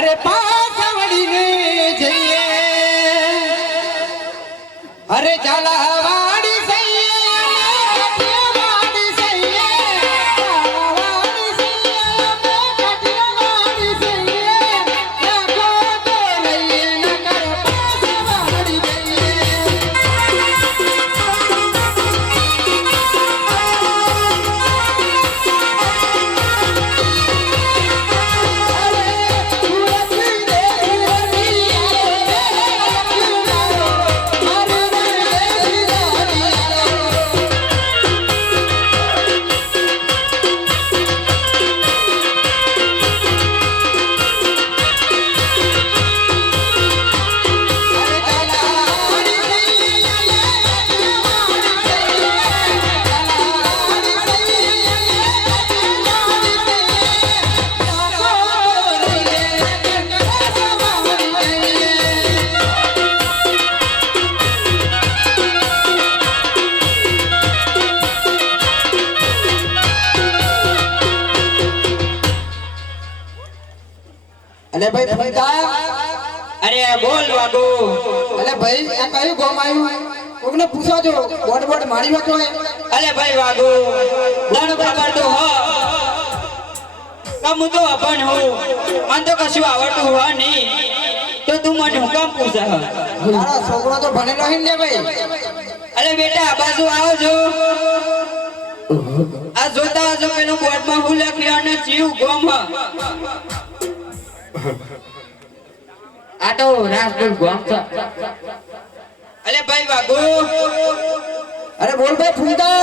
અરે પાછા વળીને જઈએ અરે ઝાલાવાડી સૈયે કાઠિયાવાડી સૈયે ઝાલાવાડી સૈયે કાઠિયાવાડી સૈયે નાખો તો લઈએ નકર પાછા વળી જઈએ અલે ભાઈ ફંકા અરે બોલ વાગુ અલે ભાઈ આ કયું ગામ આવ્યું કોકને પૂછો જો બોટ બોટ મારી હતો અરે ભાઈ વાગુ દણ ખબર તો હો કમ તો અપન હું મન તો કશું આવડતું હો નહીં તો તું મને હુકમ પૂછે મારા છોકરો તો ભણેલો હે ને ભાઈ અરે બેટા આ બાજુ આવો છો આ જોતા હશો પેલું બોર્ડમાં હું લખ્યું અને જીવ ગોમ આ તો રાજપુર ગોમ છે અરે ભાઈ વાગુ અરે બોલ ભાઈ ફૂંકા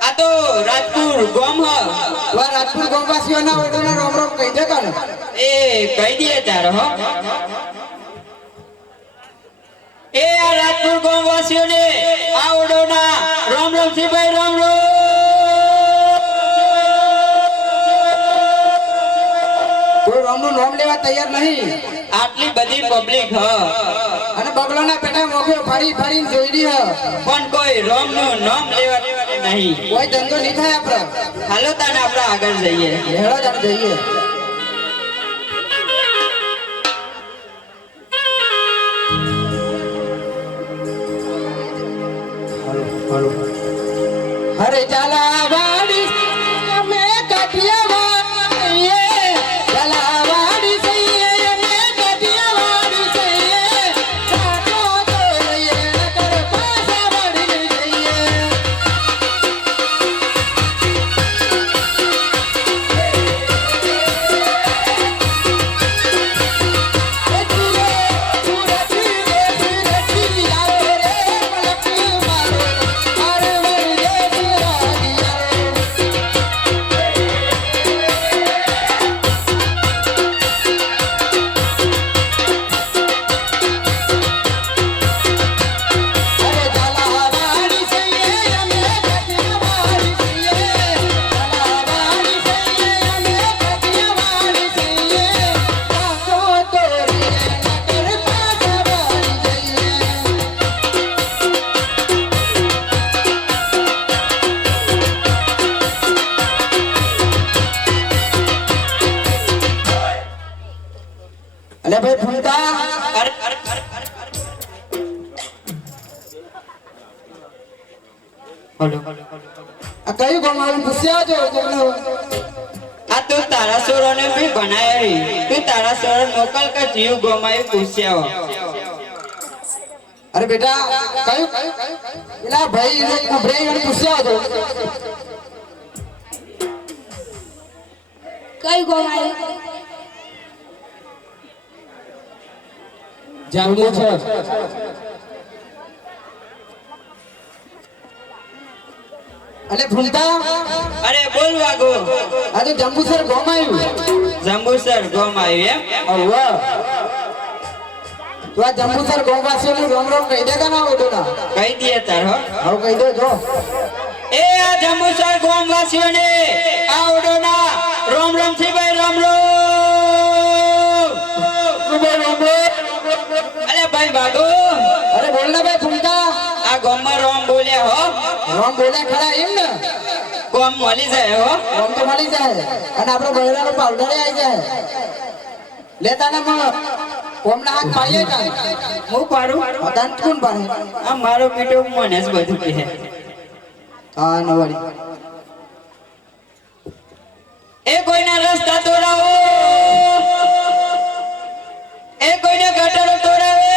આ તો રાજપુર ગોમ વા રાજપુર ગામવાસીઓના ઓડોના રોમ રોમ કહી દે કાને એ કહી દે તારો હો એ આ રાજપુર ગામવાસીઓને આ ઓડોના રામ રામ થી ભાઈ રામ રામ કોઈ રોમનું નામ લેવા તૈયાર નહીં આટલી બધી પબ્લિક હ અને બગલોના પેટા મોગો ફરી ફરીને જોઈ રહી હ પણ કોઈ રોમ નું નામ લેવા નહીં કોઈ ધંધો નહીં થાય આપણે હાલો તાને આપણે આગળ જઈએ હેડો જાણ જઈએ અરે ઝાલાવાડી અમે કાઠિયાવાડી ઝાલાવાડી સૈયે અમે કાઠિયાવાડી સૈયે કાઠો તો લઈએ નકર પાછા વળી જઈએ અલે ભાઈ ફૂંકા અરે હલો આ કયું ગામ આવ્યું પૂછ્યા જો કોને આ તું તારા સોરોને બી બનાવી તું તારા સોરો મોકલ કે જીવ ગોમાયું પૂછ્યા અરે બેટા કયું પેલા ભાઈ ને કુબરાઈ ને પૂછ્યા જો કયું ગામ આવ્યું જામું છે અલે ફૂંકા અરે બોલ વાગો આ તો જંબુસર ગામ આવ્યું જંબુસર ગોમાયું એમ અવ્વા તો આ જંબુસર ગામવાસીઓનું રોમ રોમ કહી દે કાના ઓડોના કહી દે તાર હો આવ કહી દે જો એ આ જંબુસર ગામવાસીઓને આ ઓડોના રોમ રોમ થી ભાઈ રામ રામ અરે ભાઈ વાગો અરે બોલ ને ભાઈ ફૂંકા આ ગામમાં રોમ બોલ્યા હો રોમ બોલ્યા ખરા એમ ને ગામ મળી જાય હો રોમ તો મળી જાય અને આપણો બહેરાનો પાવડરે આવી જાય લેતા ને મ કોમના હાથ પાડીએ તા હું પાડું તાન કોણ પાડે આ મારો બેટો મને જ બધું કહે હા નવાડી એ કોઈના રસ્તા તોડાવો એ કોઈને ગટરો તોડાવે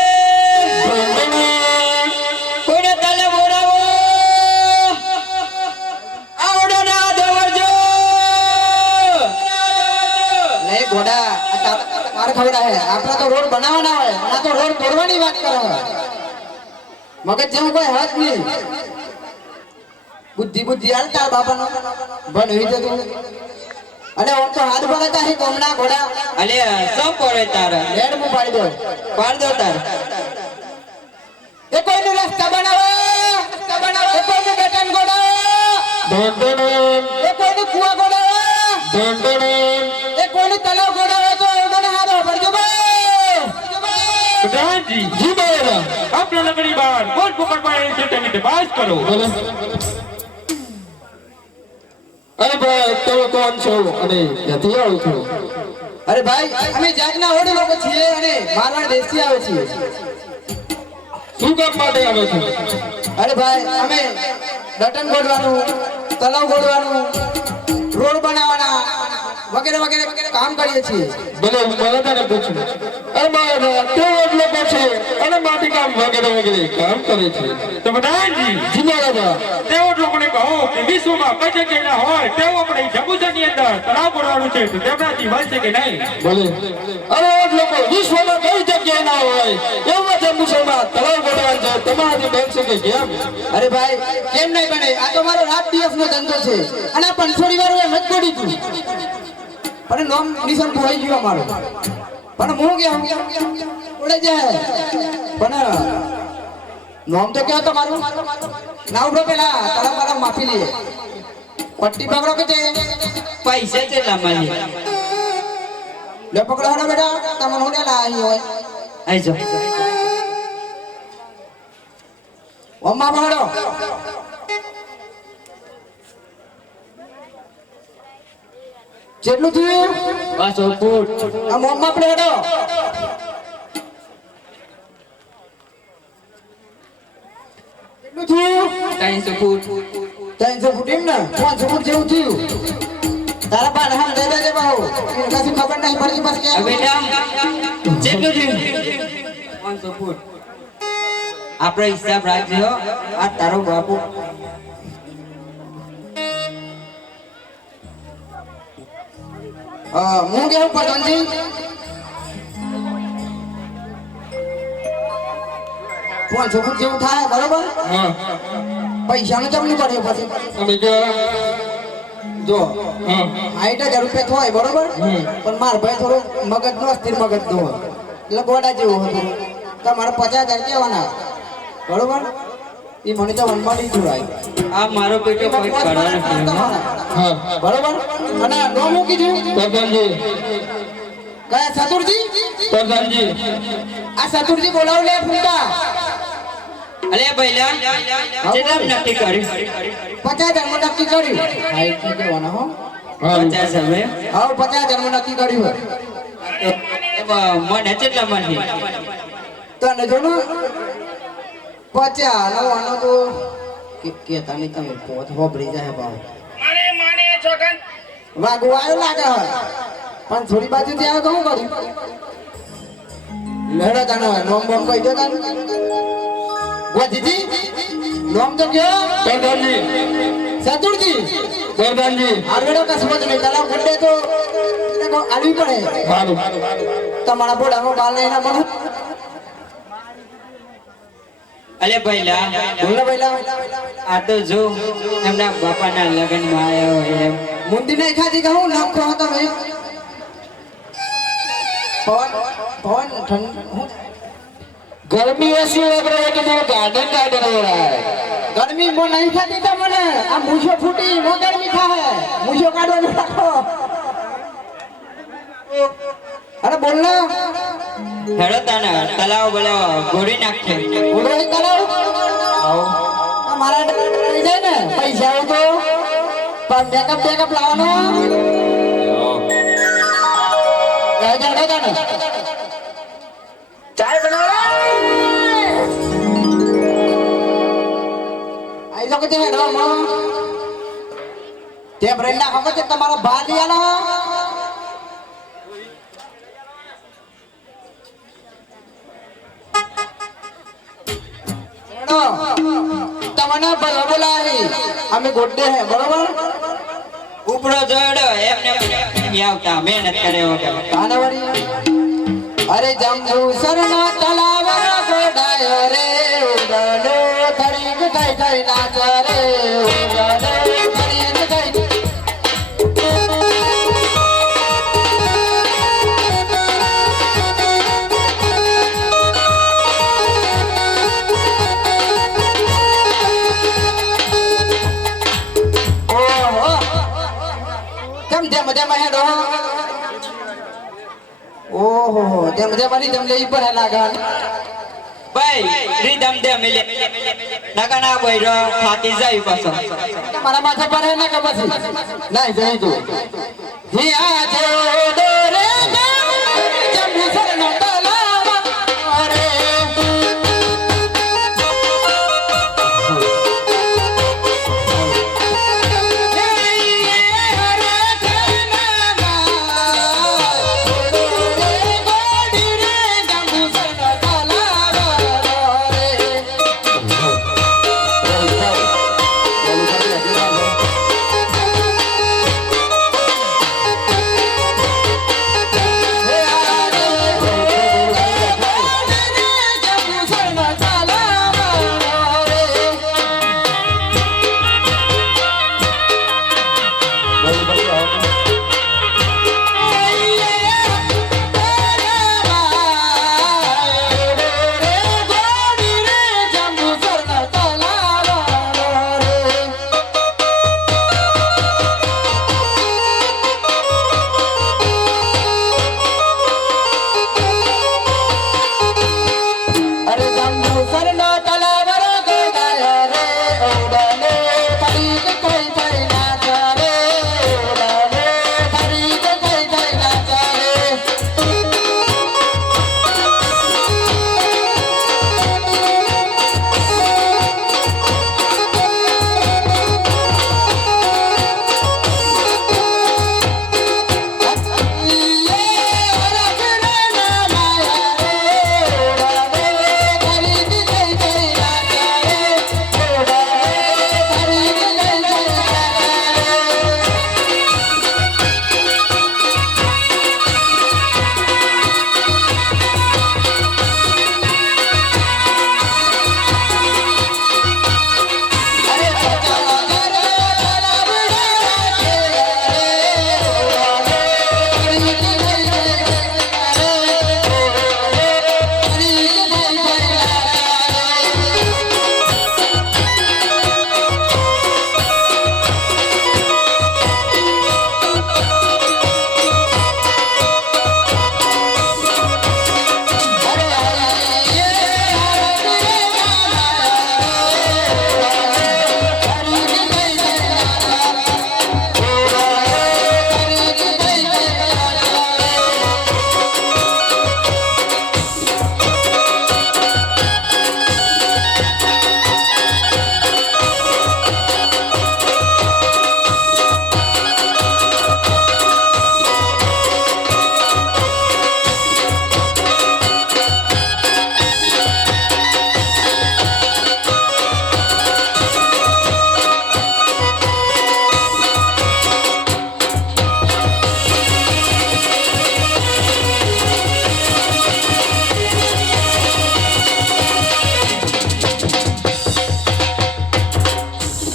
કોઈને તલે બોડાવો આવડો ના દવરજો લે ગોડા મારે ખબર હે આપણા તો રોડ બનાવવાના હોય આ તો રોડ તોડવાની વાત કરે મગજ જેવું કોઈ હાથ નહીં બુદ્ધિ બુદ્ધિ હાલ તાર બાપાનો ભણવી દે તું અને ઓમ તો હાથ ભરાતા હે કોમના ઘોડા અલે સમ પડે તારા લેડ મુ પાડી દો પાડ દો તાર એ કોઈનો રસ્તા બનાવો એ કોઈનો બેટન ગોડા એ કોઈનો કુવા ગોડા એ કોઈનો તલાવ ગોડા હોય તો એમને હારો પડજો ભાઈ प्रधानजी जी बोलेगा अपना लकड़ी बार बोल पकड़ पाए से नीचे बात करो અરે ભાઈ તમે કોણ છો અને ક્યાંથી આવો છો? અરે ભાઈ અમે જાગના ઓડ લોકો છીએ અને મારવાડ દેશથી આવે છીએ શું કામ માટે આવો છો? અરે ભાઈ અમે બટન ગોડવાનું તલાવ ગોડવાનું રોડ બનાવવાના વગેરે વગેરે કામ કરીએ છીએ ભલે હું બધાને પૂછું. અરે મારા કેવો લોકો છે અને માટી કામ વગેરે વગેરે કામ કરે છે. तो प्रधानजी જી મહારાજા તેઓ લોકોને કહો કે વિશ્વમાં કઈ જગ્યાના હોય તેઓ આપણે જબુસરની અંદર તળાવ બોલાવવાનું છે તો તેમનાથી બનશે કે નહીં ભલે. અરે એ લોકો વિશ્વમાં કઈ જગ્યાએ ના હોય એવા છે મુસલમાન તળાવ ગોળવાનું છે તમારાથી બનશે કે કેમ? અરે ભાઈ કેમ નહીં બને આ તો મારો રાત દિવસનો ધંધો છે અને આ પંચોડી વાળું એમ જ ગોડી તું પણ નોમ નિશાન ભરાઈ ગયું અમારું પણ હું કેવું ઉડે જાય પણ નોમ તો કેવો તમારું ના ઉભરો પેલા તારા મારા માફી લઈએ પટ્ટી પકડો કે તે પૈસા કેટલા મળે લે પકડો હડો બેટા તમને હું લા અહીં હોય આઈ જો ઓમ્મા પકડો જેટલું થયું 500 ફૂટ આ મોમ્મા આપણે હડો કેટલું થયું 300 ફૂટ 300 ફૂટ એમ ને 500 ફૂટ જેવું થયું તારા પાસે હા દે દે બાહુ કશું ખબર નહીં પડતી પછી કે આ બેટા જેટલું થયું 500 ફૂટ આપણે હિસાબ રાખજો આ તારો બાપુ હું કેવું પ્રધાનજી પાંચસો ફૂટ જેવું થાય બરોબર હા પૈસાનું જમવું પડે પછી અમે ગયા જો હા 60,000 રૂપિયા થાય બરોબર પણ માર ભાઈ થોડો મગજ નો અસ્થિર મગજ નો હોય એટલે ગોડા જેવું હતું તમારે 50,000 કહેવાના બરોબર એ મને તો વનમાં નહીં જોડાય આ મારો બેટો કોઈ કરવા નથી હા બરોબર અને નો મૂકી દઉં પ્રધાનજી કયા ચતુરજી પ્રધાનજી આ ચતુરજી બોલાવ લે ફૂંકા અલે ભઈલા જેટલા નક્કી કર્યું 50,000 માં નક્કી કર્યું હા એ કહેવાના હો હા 50 હવે હા 50,000 માં નક્કી કર્યું મને કેટલા માંથી તને જો ને 50 આનો તો કેતા નહીં તમે પોત હોબળી જાય ભાવ વાગુ આવ્યો લાગે હવે પણ થોડી બાજુ ત્યાં તો શું કર્યું લેડો તાનો નોમ બોમ કહી દો તાન ગોજીજી નોમ તો કયો પ્રધાનજી ચતુરજી પ્રધાનજી આરવેડો કસમત નહીં તલાવ ખંડે તો એને આલવી પડે સારું તમારા બોડામાં બાલ નહીં ના મને અલે ભઈલા બોલો ભાઈલા આ તો જો એમના બાપાના લગ્નમાં આવ્યો એમ મુંડી નહીં ખાધી કહું નાખો હતો ભાઈ પવન પવન ઠંડ ગરમી એસી વગેરે એટલે તો ગાર્ડન ગાર્ડન हो रहा है ગરમી મો નહીં ખાતી તો મને આ મૂછો ફૂટી મો ગરમી થાય મૂછો કાઢવાનું રાખો અરે બોલ ને હેડો તાના તલાવ બોલાવ ગોળી નાખે બોલો એ કરાવ મારા લઈ જાય ને પૈસા આવું તો પણ બેકઅપ લાવવાનો રાજા દાદા ને ચાય બનાવો આઈ લોકો તે હેડવા માં તે બ્રેન્ડા ખબર છે તમારો ભાલિયાનો તમને બોલાવી અમે ગોડે હે બરોબર ઉપરો જોડો એમને આવતા મહેનત કરે વગર કાનવરી અરે જંબુ સરનો તલાવ ગોડાય રે ઉડનો તરીક થઈ થઈ નાચ રે ઉડનો તરીક થઈ મજામાં હેડો ઓહો તે મજામાં જમ લઈ પર લાગા ભાઈ રીદમ દે મિલે નકા ના બોયરો થાકી જાય પાછો મારા માથા પર હે ને કે પછી નહીં જઈ તું હી આ જો દોરે જમ સરનો તલાવ અરે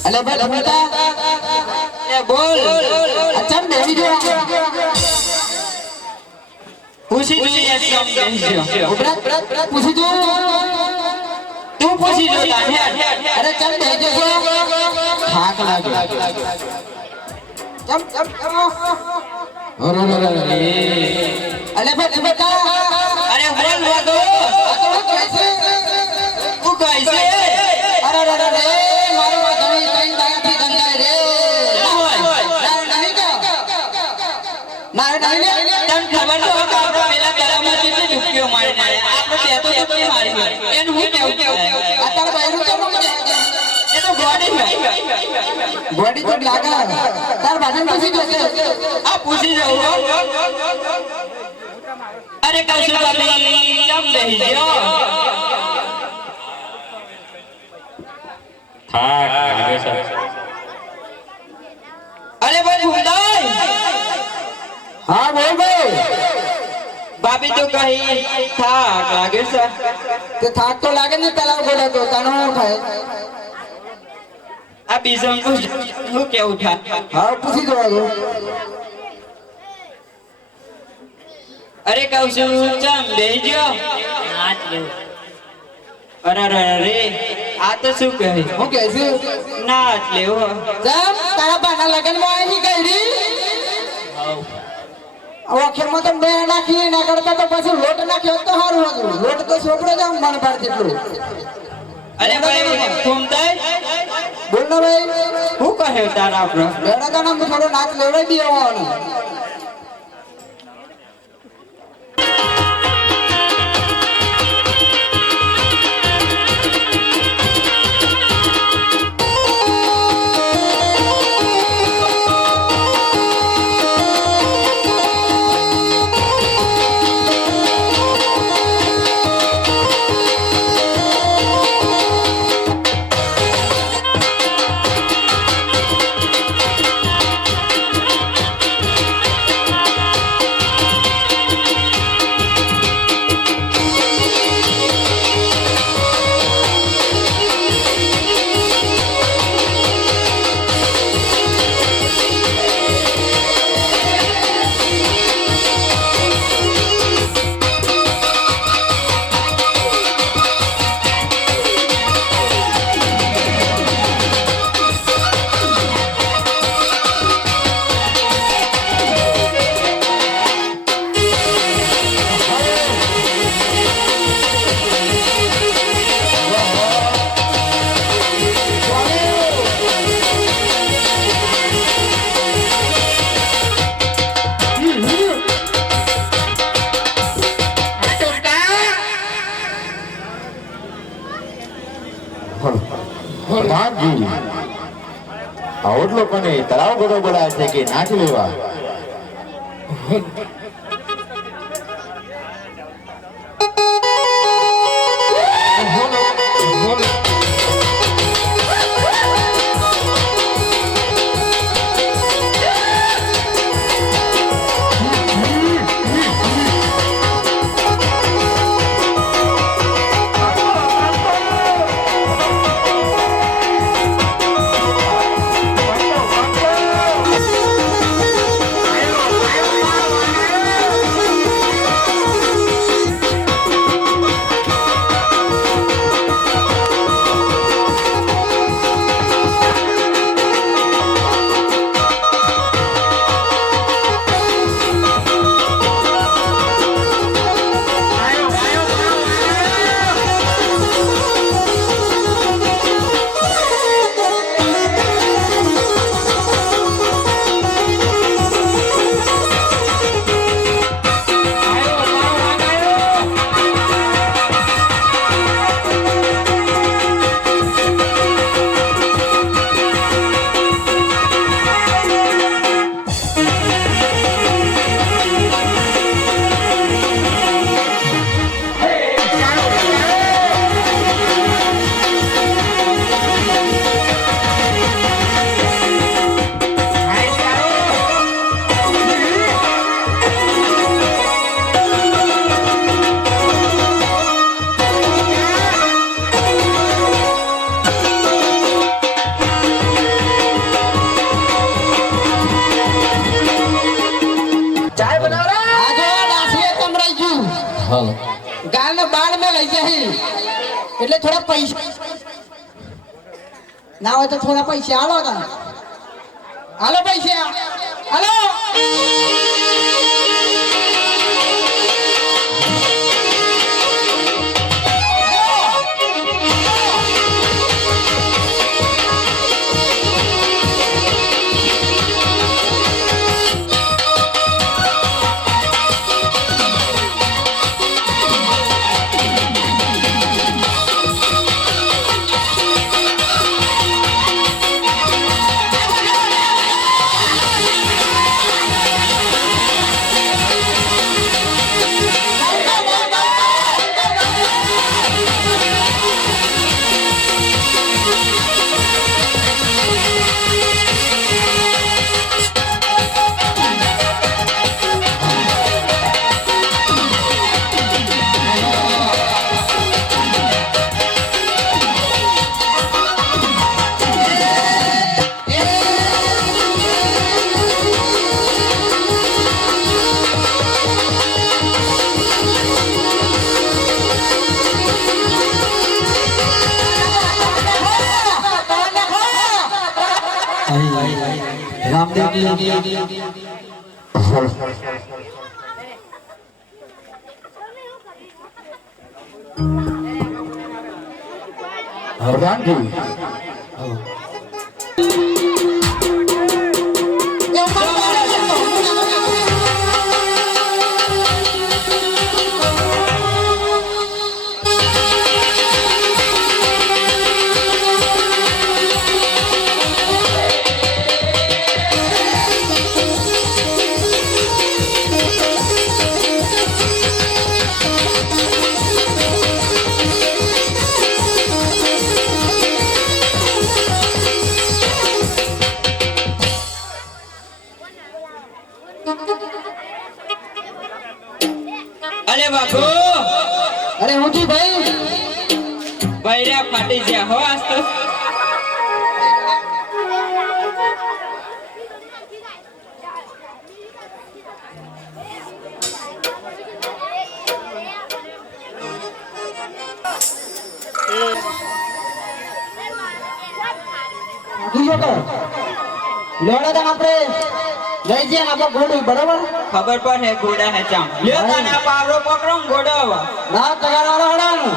અલે ભાઈ લખતા એ બોલ અચ્છા બેહી જો પૂછી જોઈએ એકદમ ઉપરાત પૂછી જો તું પૂછી જો તાને અરે ચલ બેહી જો થાક લાગે ચમ અરે ભાઈ લખતા અરે બોલ વાતો कैसे તું કઈસે अरे अरे अरे मारो धनी कहीं दाई थी गंगा रे नहीं का नहीं તને ખબર તો બોડી તો લાગે તાર ભાષણ પૂછી જોશે આ પૂછી જાઉં અરે કશું ભાભી ચમ બેહી ગયો થાક લાગે છે અરે ભાઈ ભૂમદાઈ હા બોલ ભાઈ ભાભી તો કહી થાક લાગે છે તે થાક તો લાગે ને તલાવ ગોળે તો તને શું થાય આ બીજું હું કેવું થાય હા પૂછી જોવા દો અરે કહું છું ચમ બેહી ગયો અરે અરે અરે આ તો શું કહે હું કહે છું નાચ લેવો જમ તારા બાના લગનમાં આવી ગઈ અક્ષરમાં તો બે નાખીએ ના કરતા તો પછી લોટ નાખ્યો તો સારું હતું લોટ તો છોકરો જ મન પાડ જેટલું અરે ભાઈ ભૂમદાઈ બોલ ને ભાઈ હું કહ્યું તારા આપણો બેડા તો નામ થોડો નાચ લેવડાવી દે આવવાનો પ્રધાનજી આવડ લોકોને તળાવ ગોળો બોલાવે છે કે નાચ લેવા ગાલ ને બાળ में લઈ જાય એટલે થોડા પૈસા ના હોય તો થોડા પૈસા હાલો તા હાલો પૈસા હાલો હરદાનજી અરે બાપુ અરે હું જી ભાઈ બૈરા ફાટી ગયા હો આજ તો બીજો તો લેવડા તને આપણે લઈ જઈએ ને આપણો ગોડું બરાબર ખબર પડે ઘોડા હે ચામ લ્યો તને પાવરો પકડો ને ઘોડો હવે ના તગાડા હડાનું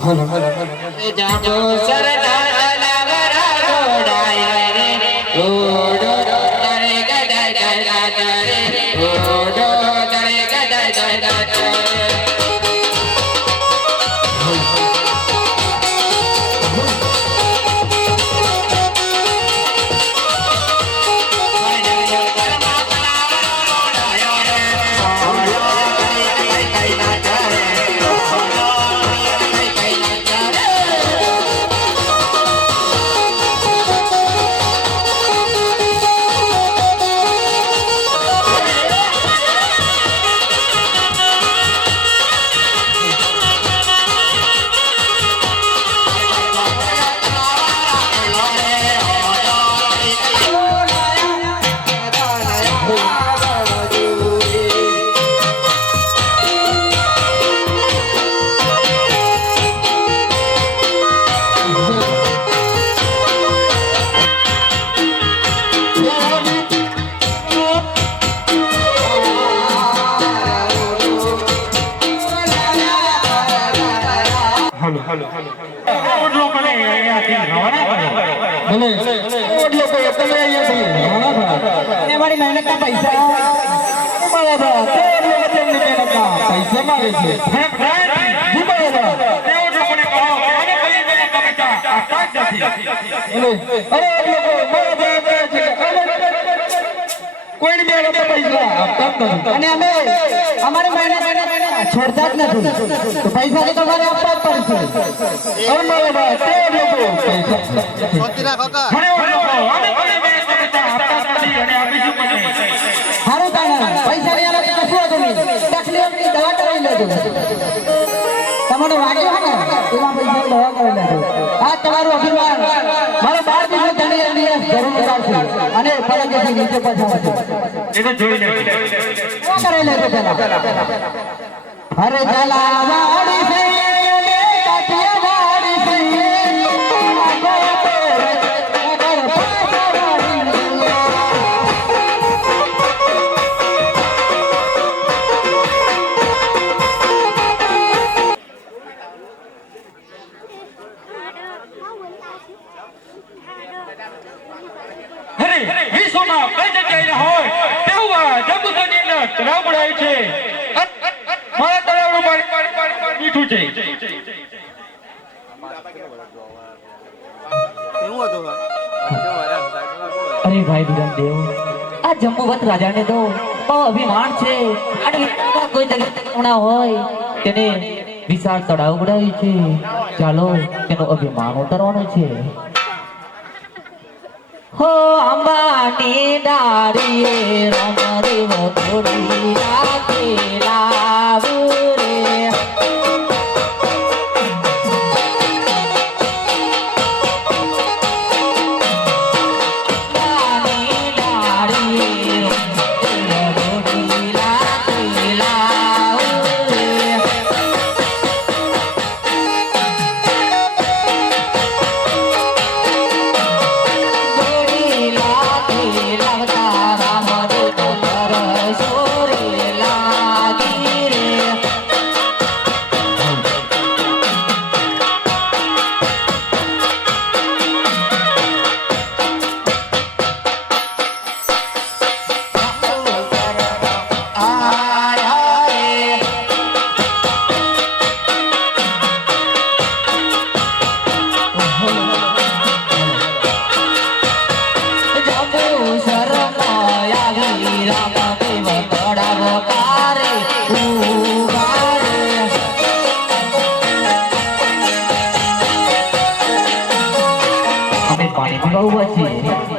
હલો હલો જાબો સરદાર લાવરા ઘોડાય રે ઘોડો દરે ગડા ગડા રે ઘોડો દરે ગડા ગડા અને મારી મહેનતના પૈસા પૈસા માગે છે કોઈ પૈસા અને અમે અમારી મહેનત છોડતા જ નથી તો પૈસા તો તમારે આપવા જ પડશે સારું કારણ પૈસા લઈ આવે તો કશું હતું નહીં તકલીફની દવા કરાવી લેજો તમને વાગ્યું હોય ને એમાં પૈસા દવા કરાવી લેજો આ તમારું અભિમાન મારો 12 દિવસ ધણી જરૂર કરાવશે અને ફરક નીચે પછાડશે એ તો જોઈ લે કરે લેજો પેલા અરે જલાવાડી છે ને કાઠિયાવાડી છે શું છે અરે ભાઈ વિરમદેવ, આ જંબુવત રાજાને તો બહુ અભિમાન છે અને વિશ્વમાં કોઈ જગ્યા હોય તેને વિશાળ તળાવ બનાવ્યું છે. ચાલો તેનું અભિમાન ઉતારવાનું છે. હો અંબાની ડાળીએ રમદેવ થોડી રાખેલા રે.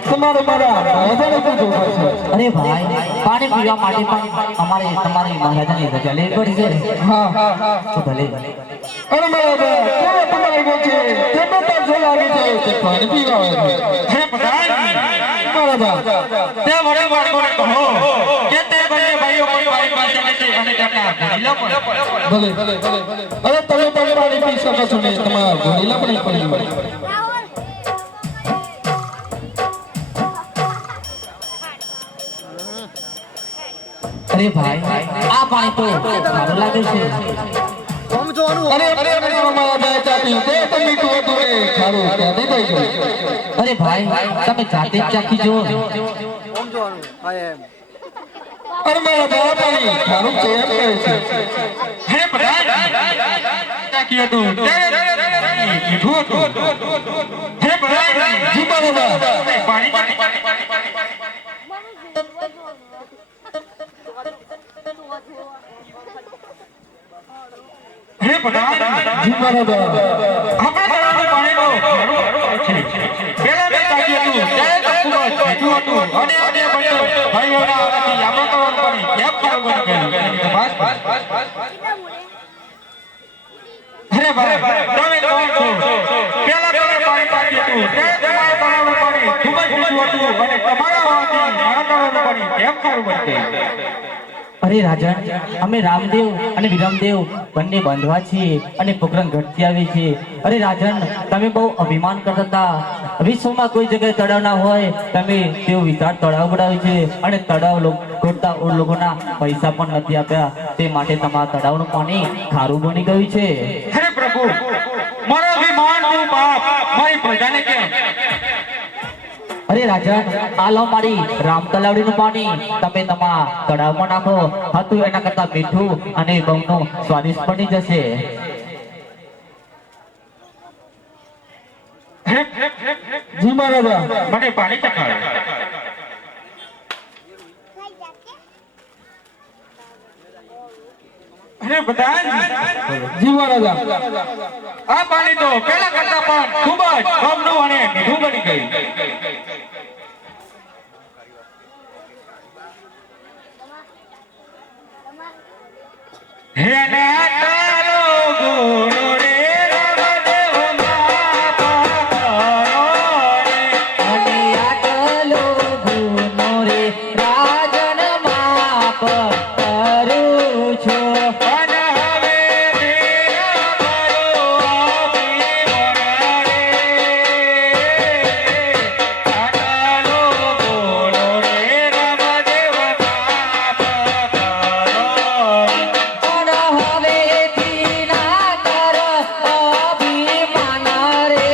તમારે મારા રાજાને શું જોવા છે? અરે ભાઈ, પાણી પીવા માટે પણ અમારે તમારી મહારાજાની રજા લેવી પડશે. હા તો ભલે. અરે મારા કેવો તમારે ગો છે તેનો પણ જો લાગે છે કે પાણી પીવા આવે છે. હે પ્રધાન મારા તે વડે બાળકોને કહો કે તે બંને ભાઈઓ કોઈ ભાઈ પાસે નથી અને તેમના ઘોડીલા પણ ભલે અરે તમે પણ પાણી પી શકો છો ને તમારા ઘોડીલા પણ પડી મળે. અરે ભાઈ, આ પાણી તો સારું લાગે છે. અરે મારા બે ચાપી તે તો મીઠું હતું રે ખારું ત્યાંથી થઈ ગયું. અરે ભાઈ, તમે જાતે જ ચાખી જુઓ. અરે મારા બે પાણી ખારું છે એમ કહે છે. હે પ્રધાન ચાખ્યું હતું મીઠું હતું. હે પ્રધાન જી બાબા પાણી હે પ્રધાન જી બાબા આપણે તળાવનું પાણીનો ઘણો છે. પહેલા મેં ચાખ્યું હતું ત્યારે તો ખૂબ જ મીઠું હતું અને આજે બંને ભાઈઓના આવવાથી આપણે તળાવનું પાણી કેમ ખારું બની ગયું? અરે ભાઈ તમે કોણ છો? પહેલા તમે પાણી ચાખ્યું હતું ત્યારે તમારા તળાવનું પાણી ખૂબ જ મીઠું હતું અને તમારા આવવાથી મારા તળાવનું પાણી કેમ ખારું બની ગયું? અરે રાજન, અમે રામદેવ અને વિરમદેવ બંને બંધવા છીએ અને પોખરણ ઘટથી આવી છીએ. અરે રાજન, તમે બહુ અભિમાન કરતા હતા. વિશ્વમાં કોઈ જગ્યાએ તળાવ ના હોય તમે તેવું વિશાળ તળાવ બનાવ્યું છે અને તળાવ ગોતતા લોકોના પૈસા પણ નથી આપ્યા. તે માટે તમારા તળાવનું પાણી ખારું બની ગયું છે. હે પ્રભુ મારો અભિમાન તું બાપ મારી પ્રજાને કેમ? અરે રાજન, આ લો મારી રામ તલાવડીનું પાણી, તમે તમારા તળાવમાં નાખો. હતું એના કરતા મીઠું અને બહુનું સ્વાદિષ્ટ બની જશે. જી મહારાજા મને પાણી ચખાડો. અરે પ્રધાન જી મહારાજા આ પાણી તો પેલા કરતા પણ ખૂબ જ બમણું અને મીઠું બની ગયું. હે ના તારો ગુરુ રે રામદેવ અને આટલો ગુનો રે રાજન માપ કરું છું. અને હવે મારો અભિમાન રે આટલો ગુરુ રે રામદેવ હવેથી ના કર અભિમાન રે.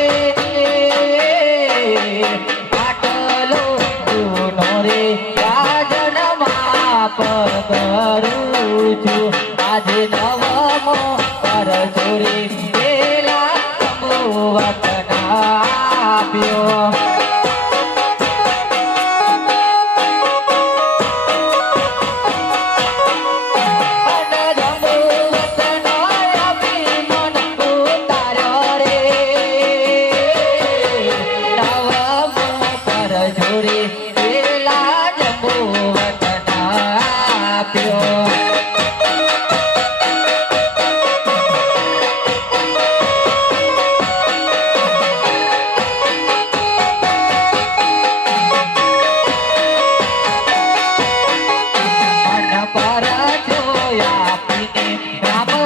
આટલો ગુનો રે રાજન માપ કરું છું. આજે નવમો કરજો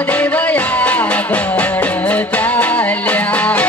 મહાદેવ આગળ ચાલ્યા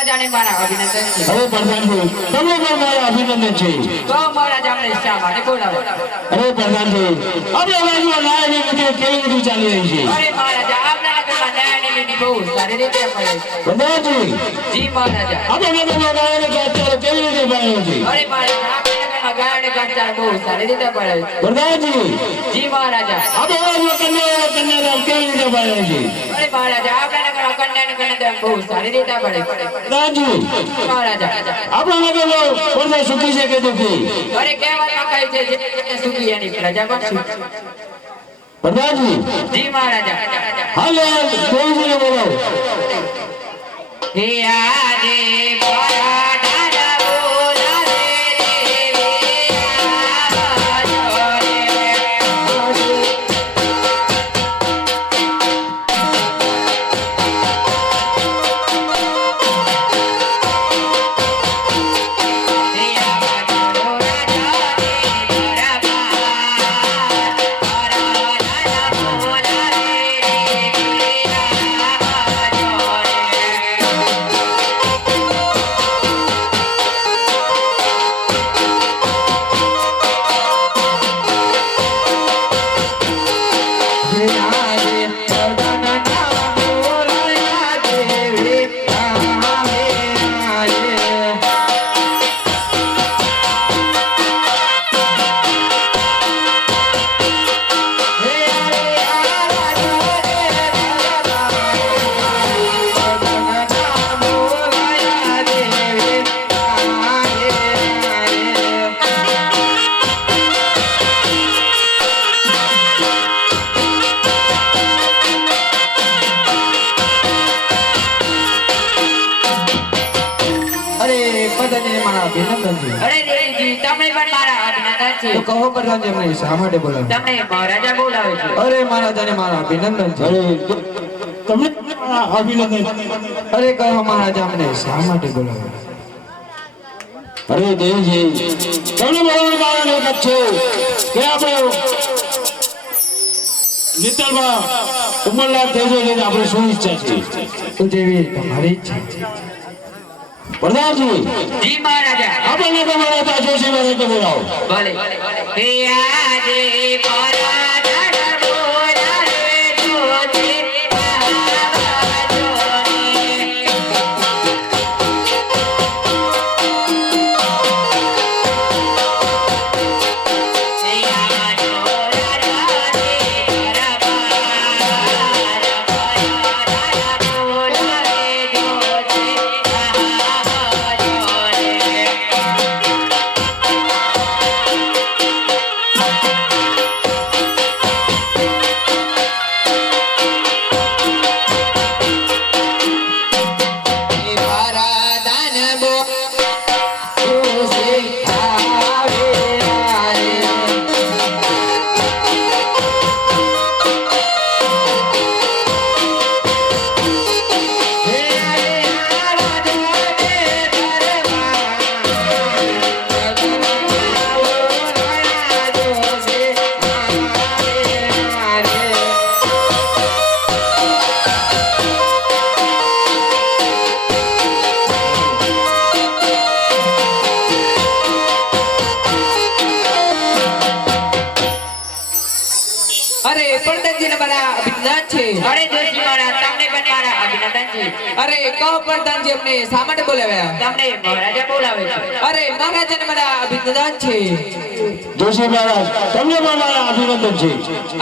મહારાજાને મારા અભિનંદન છે. અરે પ્રધાનજી તમને પણ મારા અભિનંદન છે. તો મહારાજા અમને શા માટે બોલાવે? અરે પ્રધાનજી આપણા રાજ્યમાં ન્યાયની નીતિ કેવી રીતે ચાલી રહી છે? અરે મહારાજા આપના નગરમાં ન્યાયની નીતિ બહુ સારી રીતે અમલે છે. પ્રધાનજી જી મહારાજા. આપણા નગરમાં ન્યાયની ઘાતચાલ કેવી રીતે પાડ્યો છે? અરે મહારાજા આપના નગરમાં ગાયને ઘાતચાલ બહુ સારી રીતે અમલે છે. પ્રધાનજી જી મહારાજા. આપણા રાજ્યમાં કન્યાદાન કેવી રીતે પાડ્યો છે? અરે મહારાજા આપના નગરમાં કન્યાની કન્યાદાન બહુ સારી રીતે અમલે છે. પ્રધાનજી મહારાજા. આપણા નગરમાં પ્રજા સુખી છે કે દુઃખી? અરે કહેવામાં કહે છે જે સુખી એની પ્રજા પણ સુખી. પ્રધાનજી જી મહારાજા. હાલે દેવજીને બોલાવો. હે આજે મહારાજા બોલાવે દેવી આજો રે. હે આજો રાજા રે દરબાર રાજા બોલાવે દેવી આજો રે. અરે પ્રધાનજી મારા અભિનંદન છે. અરે દેવજી તમને પણ મારા અભિનંદન છે. તો કહો પ્રધાનજી અમને શા માટે બોલાવે? તમને મહારાજા બોલાવે છે. અરે મહારાજાને મારા અભિનંદન છે. અરે તમને મારા અભિનંદન. અરે કહો મહારાજા અમને શા માટે બોલાવે? અરે દેવજી તમને બોલાવવાનું કારણ એક જ છે કે આપણે નિતલમાં ઉંમરલાયક થઈ જાય એટલે આપણે શું ઈચ્છા છે? તો જેવી તમારી ઈચ્છા છે. પ્રધાનજી જી મહારાજા. આપણને તો બોલાવતા જોશી મહારાજને બોલાવો. ભલે. હે આજે મહારાજા બોલાવે જોજી આજો રે. હે આજો રાજા રે દરબાર રાજા બોલાવે જોજી આજો રે. અરે પ્રધાનજીને મારા અભિનંદન છે. અરે જોશી મહારાજ તમને પણ મારા અભિનંદન છે. અરે કહો પ્રધાનજી અમને શા માટે બોલાવ્યા? તમને મહારાજા બોલાવે છે. અરે મહારાજાને મારા અભિનંદન છે. જોશી મહારાજ તમને પણ મારા અભિનંદન છે.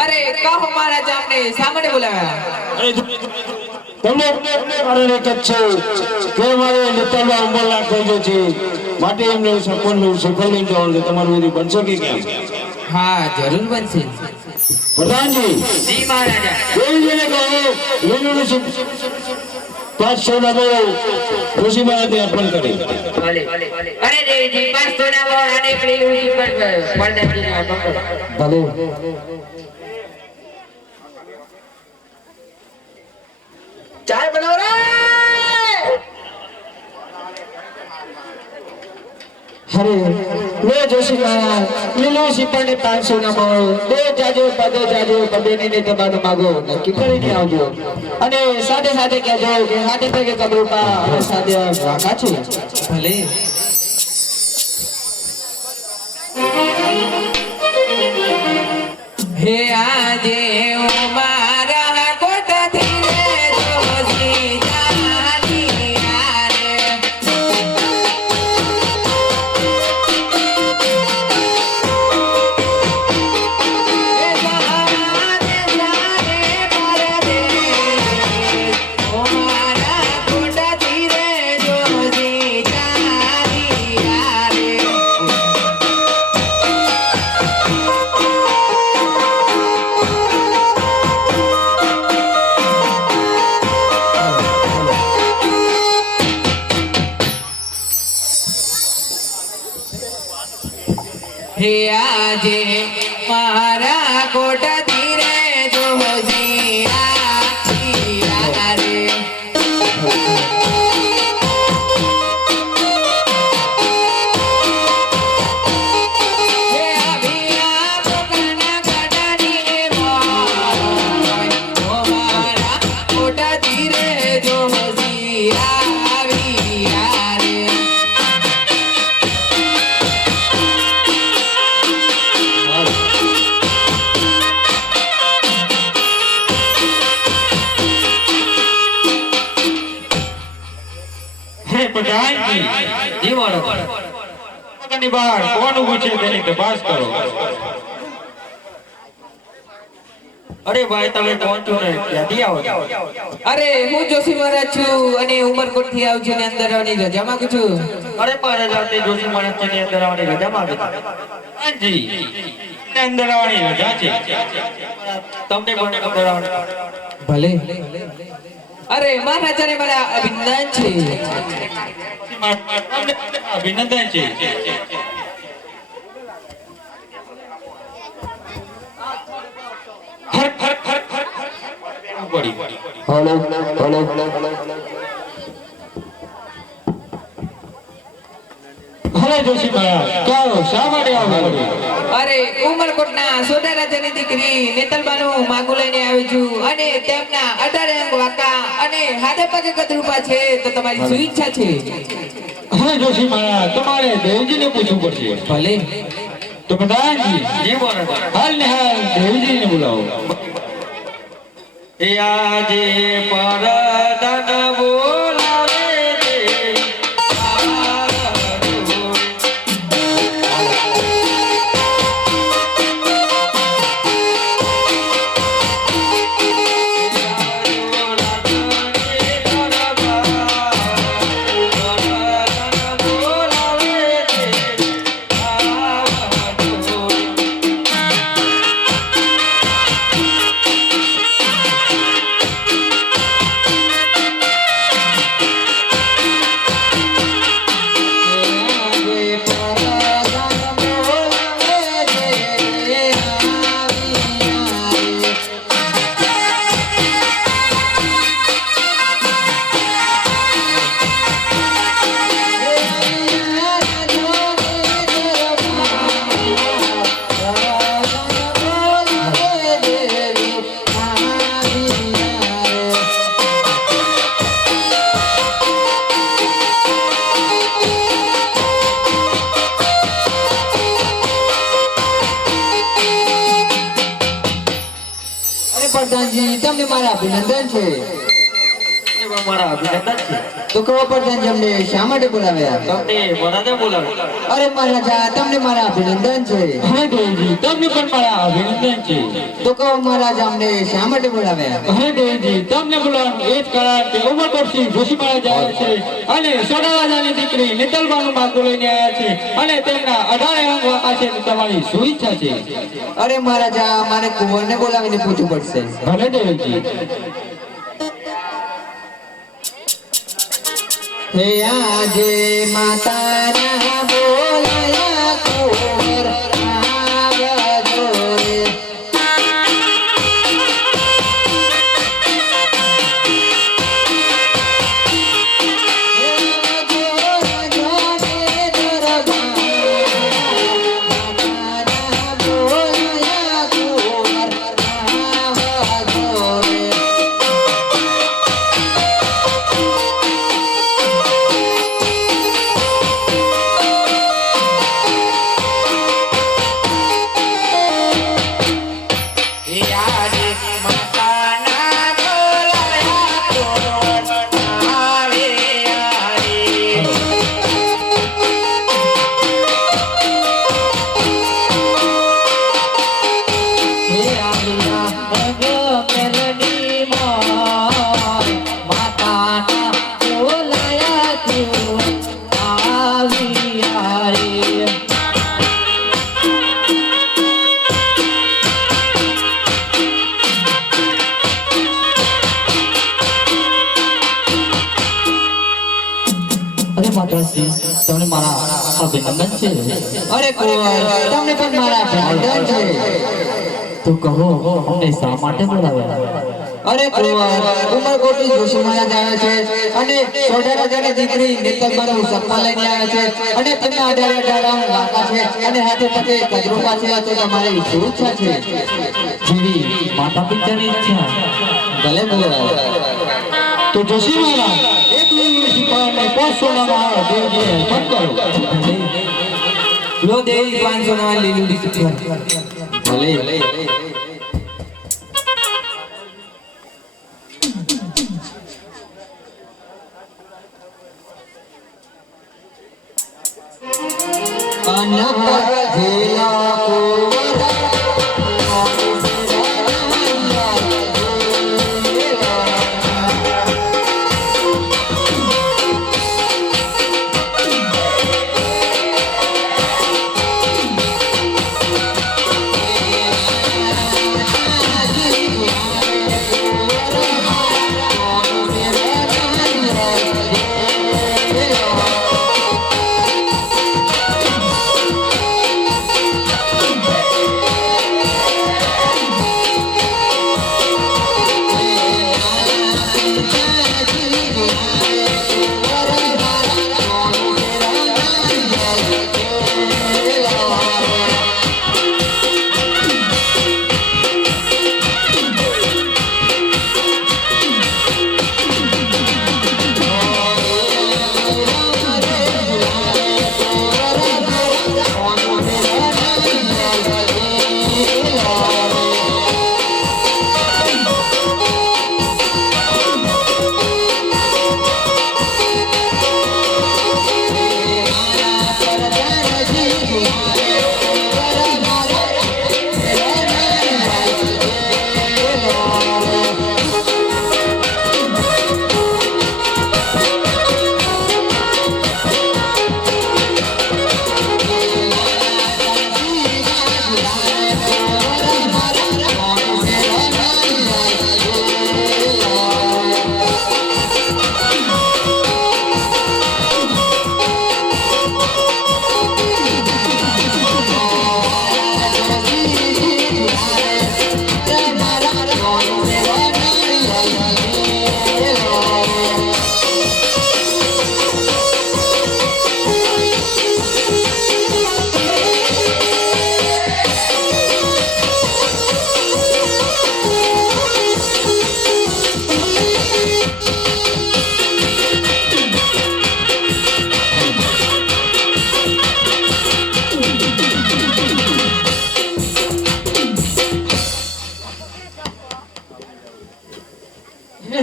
અરે કહો મહારાજા અમને શા માટે બોલાવ્યા? અરે તમને કારણ એક જ છે કે મારે નિતલમાં ઉંમરલાયક થઈ ગયો છે માટે એમને સંપૂર્ણ સફળ લઈને જવાનું છે. તમારું બધું બનશે કે કેમ? હા જરૂર બનશે. પ્રધાનજી જી મહારાજા. દેવીજીને કહો લીલું પાંચ સોના બહુ ઋષિ મહારાજને અર્પણ કરે. ભલે. અરે દેવજી 500 ના મોર અને પેલી ઉડી પર પરદાજીને અર્પણ કરો. ભલે. ચાય બનાવો રે. અરે લે જોશી મહારાજ લીલું સીપણને 500 ના મળો દે જાજો પદેની ને તમારું માગો નક્કી કરીને આવજો અને સાથે સાથે કહેજો કે હાથે તકે કબરૂપા અને સાથે રાખા છે ભલે હે આજે મારા કોટથી રે જોજી જાની આરે હે જાને જાને પરદેશ ઓ મારા કોટથી રે જોજી જાની આરે હે આજે મારા કોટથી રે જોજી રે હે અભિયા પોકરના કડાની મોય ઓ મારા કોટથી રે જોજી આવી રે હે પ્રધાનજી જી મારો ની બહાર કોણ ઊભું છે તેની તપાસ કરો અરે ભાઈ તમે કોણ છો ને ક્યાંથી આવો છો? અરે હું જોશી મહારાજ છું અને ઉમરકોટ થી આવું છું ને અંદર આવવાની રજા માંગુ છું. અરે પણ જાતે જોશી મહારાજ છે ની અંદર આવવાની રજા માંગે છે હાજી ને અંદર આવવાની રજા છે તમને પણ ખબર આવવાની ભલે અરે મહારાજાને મારા અભિનંદન છે. તમને અભિનંદન છે હર હર હર હર પડી હલો હલો જોશી મહારાજ ક્યાં શા માટે આવ્યા અરે ઉમરકોટના સોડા રાજાની દીકરી નેતલબાનું માગું લઈને આવી છું અને તેમના 18 અંગ વાકા અને હાથે પગે કદરૂપા છે તો તમારી શું ઈચ્છા છે? હા જોશી મહારાજ તમારે દેવજીને પૂછવું પડશે ભલે તો પ્રધાનજી જી બોલો હાલ ને હાલ દેવજીને બોલાવો એ આજે પરદન બોલાવે છે પ્રધાનજી તમને મારા અભિનંદન છે. મારા અભિનંદન છે તો કહો પ્રધાનજી અમને શા માટે બોલાવ્યા? તમને બધાને બોલાવે અરે મહારાજા તમને મારા અભિનંદન છે. હા દેવજી તમને પણ મારા અભિનંદન છે તો કહો મહારાજા અમને શા માટે બોલાવ્યા? હા દેવજી તમને બોલાવવાનું એ જ કારણ કે ઉમરકોટથી જોશી મહારાજ આવ્યા છે અને સોડા રાજાની દીકરી નેતલબાનું માગું લઈને આવ્યા છે અને તેમના 18 અંગ વાકા છે તો તમારી શું ઈચ્છા છે? અરે મહારાજા મારે કુંવરને બોલાવીને પૂછવું પડશે. ભલે દેવજી હે આજે માતાના બોલાયા કુંવર આવજો રે. હે જો જો દરબાર અરે માતાજી તમને મારા અભિનંદન છે. અરે કુંવર તમને પણ મારા અભિનંદન છે. તો કહો અમને શા માટે બોલાવ્યા? અરે કુંવર ઉમરકોટની જોશી મહારાજ આવ્યા છે અને સોઢા રાજાની દીકરી નેતરબાનું સપના લઈને આવ્યા છે અને તેમના 18 વાકા છે અને હાથે પગે કદરૂપા છે. તો તમારી શું ઈચ્છા છે? જેવી માતા પિતાની ઈચ્છા. ભલે કુંવર. તો જોશી મહારાજ એક લીલું સિપાહીને 500 સોનાના દેવજીને અર્પણ કરો. લો દેવી 500 ના લીલું દીકરી. ભલે. અનક જેલા કુંવર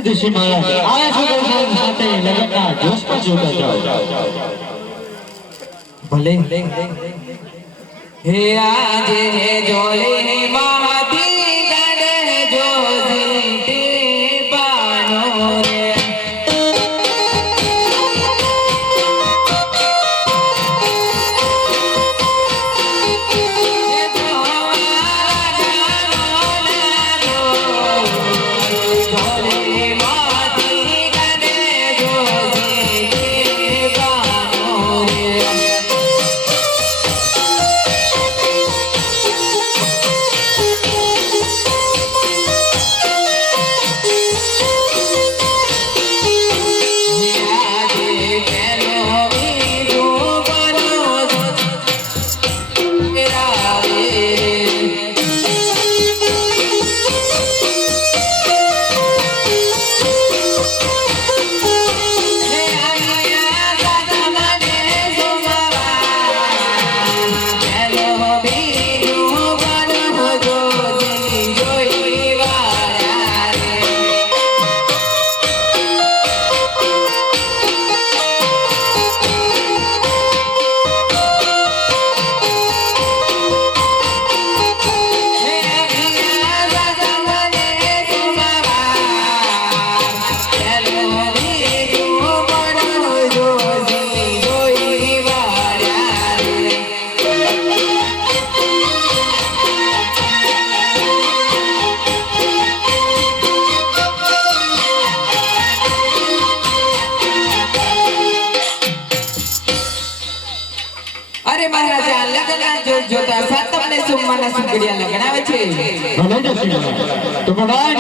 જોશી મહારાજ આ છોકરા સાથે લગ્નના જોશમાં જોતા જાઓ. ભલે. હે આજે જોલે માતી ગાડે જોજી ટીપાનો રે. અરે જોત જોતા સાતમને સોમવારના સુગડિયા લગ્ન આવે છે. ભલે જોશીમાં તો ભગવાન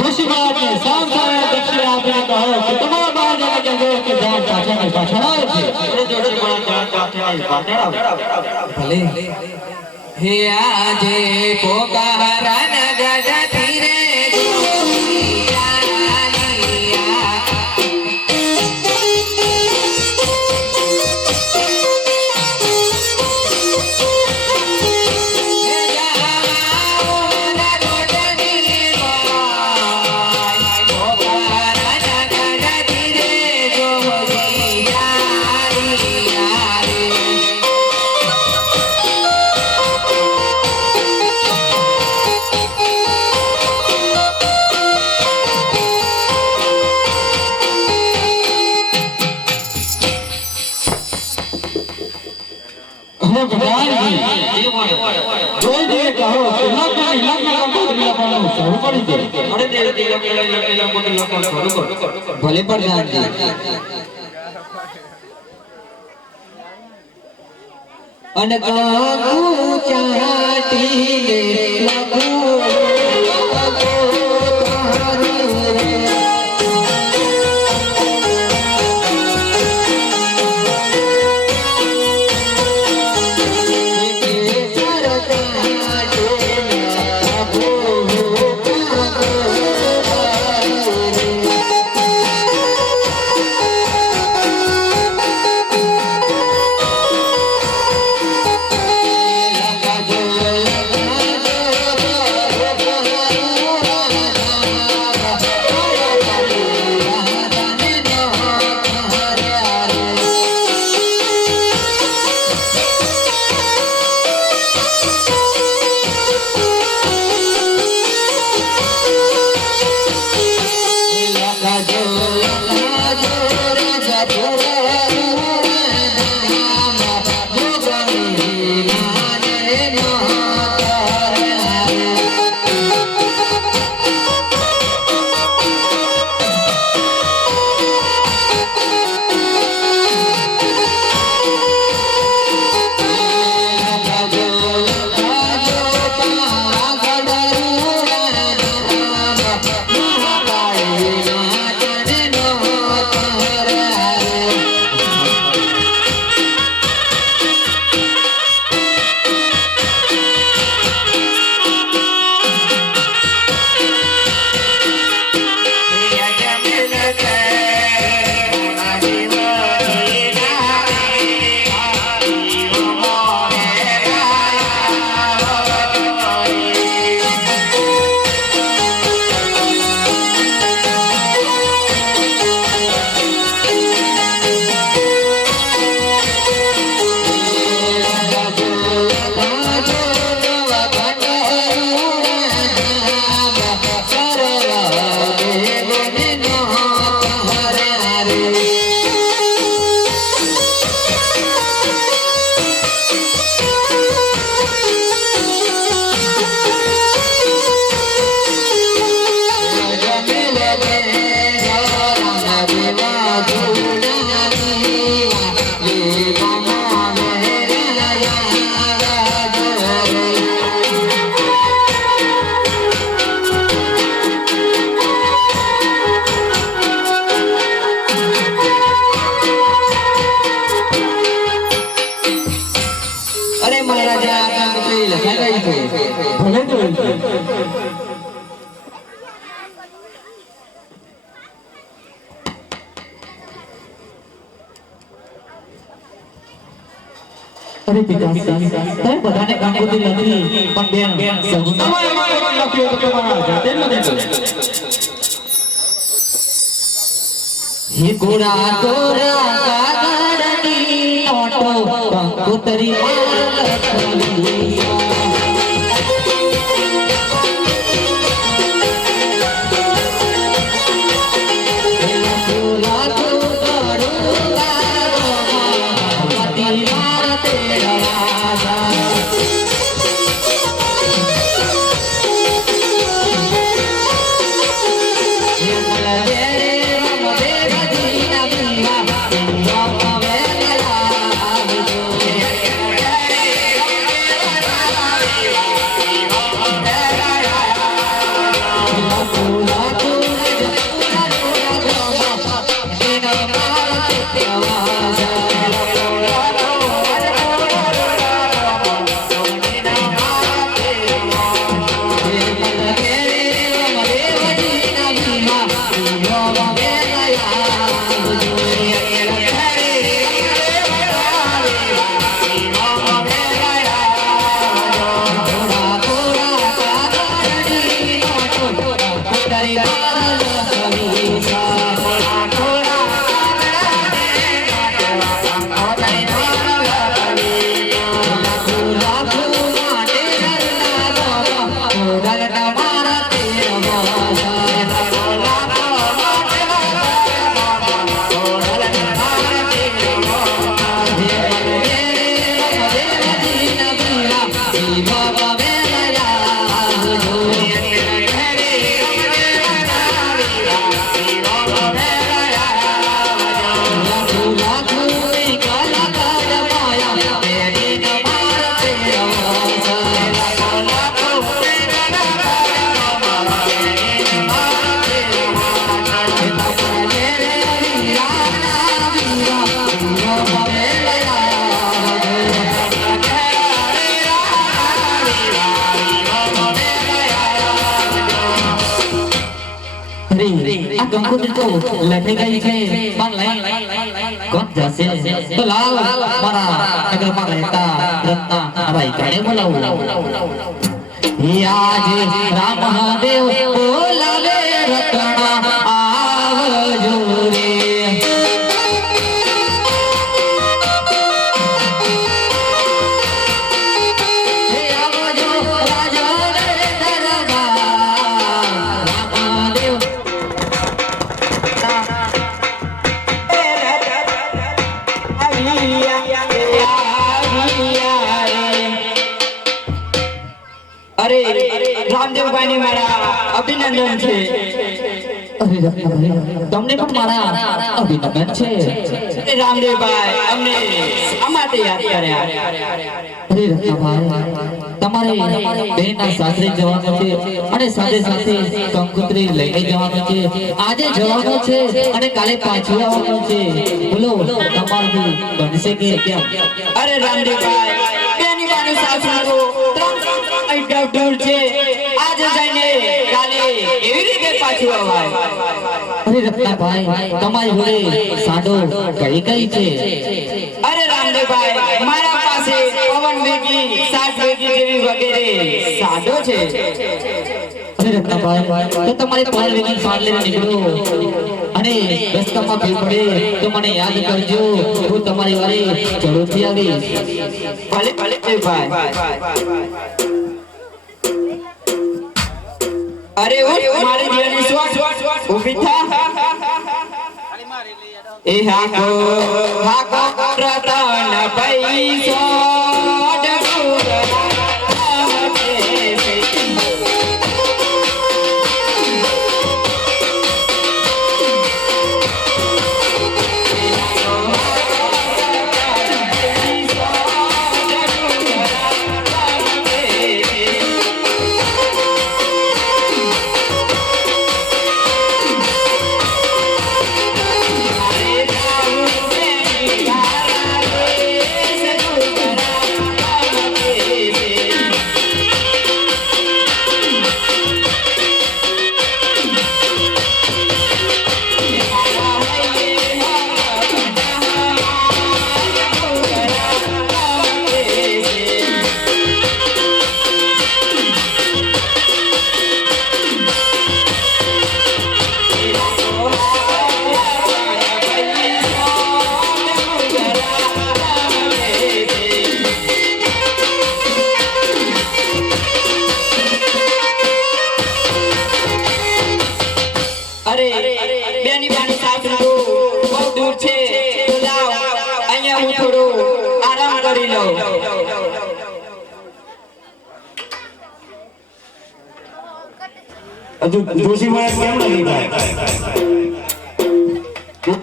જોશી મહારાજને સામ સામે દક્ષિણ આપીને કહો કે તમારા મહારાજાને કહેજો કે જાન પાછળ આવે છે. ભલે હે આજે પોકારા નગર ધીરે ભગવાન જોઈ દે કહો કે લગ્ન કંકોત્રી લખવાનું શરૂ કરી દે. ભલે પ્રધાનજી અને કાકુ ચાટીને લખો અરે પિતા તમે બધાને કંકોત્રી નથી પણ બેન સગુન તમારે લખ્યો તો તમારા જાતે નથી. હે ગોરા ગોરા કાગળની નોટો કંકોત્રી લખેલી Yeah. કંકોત્રી તો લખી ગઈ છે પણ લઈ કોણ જશે તો લાવ મારા નગરમાં રહેતા રત્ના ભાઈ કાને બોલાવું આજે રામ મહાદેવ બોલાવે રત્ના આવજો રે અરે રામદેવભાઈ ને મારા અભિનંદન છે. અરે તમને પણ મારા અભિનંદન છે. અરે રામદેવભાઈ અમને શા માટે યાદ કર્યા? અરે રત્નાભાઈ તમારે બેનના સાસરે જવાનું છે અને સાથે સાથે કંકોત્રી લઈને જવાનું છે. આજે જવાનું છે અને કાલે પાછું આવવાનું છે. બોલો તમારથી બનશે કે કેમ? અરે રામદેવભાઈ બેની મારું સાસુ દૂર છે. આજે જઈને કાલે એવી રીતે પાછું અવાય? અરે રત્નાભાઈ તમારી જોડે સાડો કઈ કઈ છે? અરે રામદેવભાઈ મારા પાસે પવન વેગી સાત વેગી જેવી વગેરે સાધો છે. અરે રત્નાભાઈ તો તમારે પાર વેગી સાડ લઈને નીકળો અને રસ્તામાં ભીડ પડે તો મને યાદ કરજો. હું તમારી વારે જરૂરથી આવીશ. ભલે ભલે ભાઈ. અરે મારી દિયાની સ્વાસ ઊભી થા. એ હાકો રતન પૈસો બેની બાની સાસુ બહુ દૂર છે. તો લાવ અહીંયા હું થોડું આરામ કરી લઉં. હજુ જોશી મહારાજ કેમ નથી ભાઈ?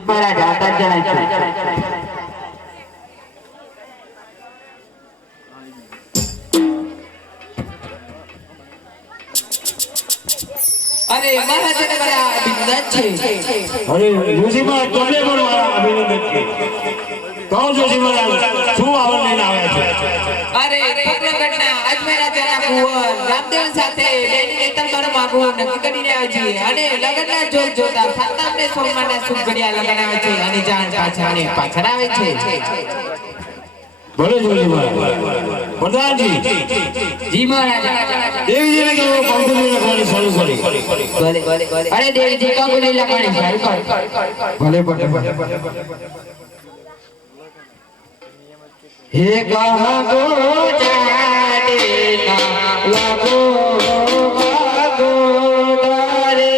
મારા જાતા જ જણાય છે. અરે મારા છે મારા અભિનંદન છે. અરે જોશી મહારાજ તમને પણ મારા અભિનંદન છે. કહો જોશી મહારાજ શું આવડ લઈને આવ્યા છે? અરે પગલગઢના અજમેરાજાના કુંવર રામદેવ સાથે બેની નેતરબાનું માગું નક્કી કરીને આવે છે અને લગનના જોગ જોતા સાતમને સોમવારના શુભ ઘડિયા લગન આવે છે અને જાણ પાછળ આવે છે. ભલે જોશી મહારાજ. પ્રધાનજી જી મહારાજ. દેવીજીને કહો કંકોત્રી લખવાની શરૂ કરી. અરે દેવજી કંકોત્રી લખવાની શરૂ કરો. ભલે ભલે ભલે. હે કહો જાડેના લાગો ભાગો તારે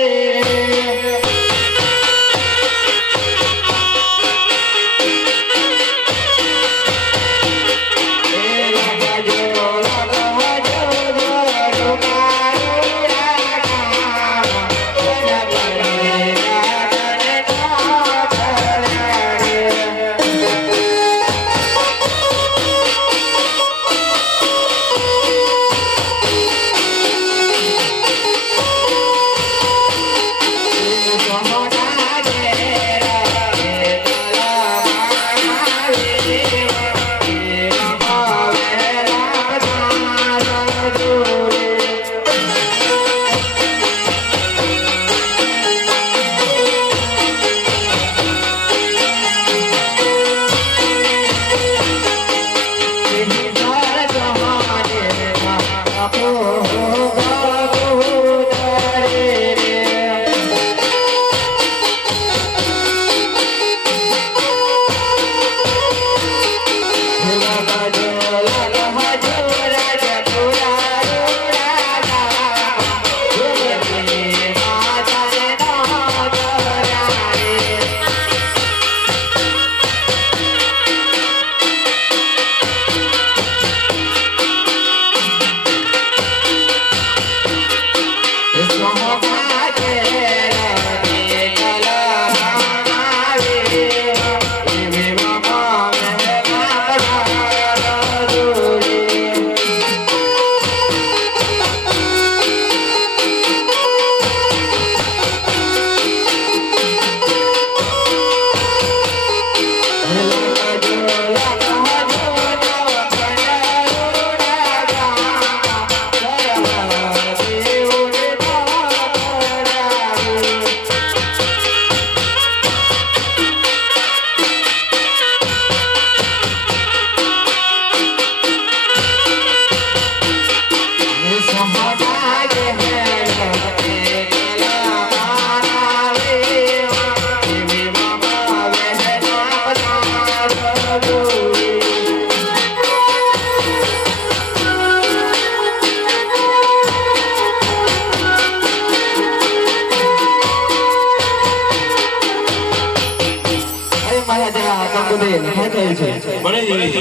પાસે જરા કંકુબેન હે થયું છે બને જેવી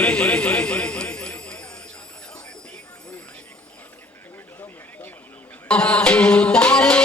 તારે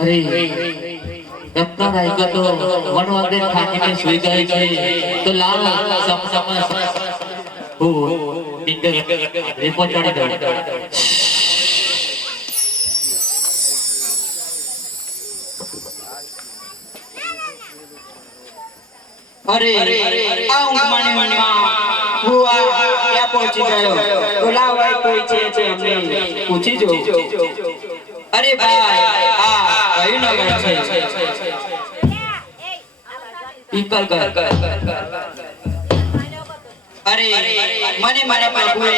અરે રત્ના રાયકો તો વન વખતે થાકીને સૂઈ ગઈ છે તો લાલ સમસમ ઓ ટિંગર રેપો ચડી ગયો અરે આ ઊંઘમાંની ઊંઘમાં હુઆ ક્યાં પહોંચી ગયો? તો લાવ ભાઈ કોઈ છે અમને પૂછી જો. અરે ભાઈ આ કયું નગર છે? પીપલગઢ. અરે મને પ્રભુએ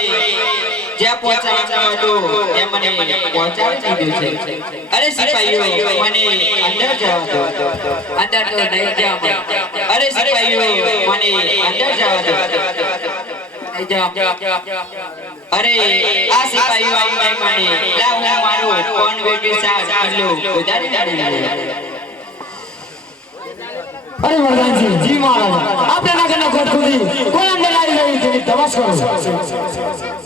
જ્યાં પહોંચાડવાનું હતું ત્યાં મને પહોંચાડી દીધું છે. અરે સિપાહીઓ મને અંદર જવા દો. અંદર તો નહીં જાવ. અરે સિપાહીઓ મને અંદર જવા દો. અરે આ સિપાહીઓ આમ મને લાવ હું મારું કોણ વેટી સાહેબ એટલું ઉધારી નાખી. અરે વરદાનજી જી મહારાજ આપણા નગરના કોટ ખુદી કોઈ અંદર આવી ગયું તેની તપાસ કરો.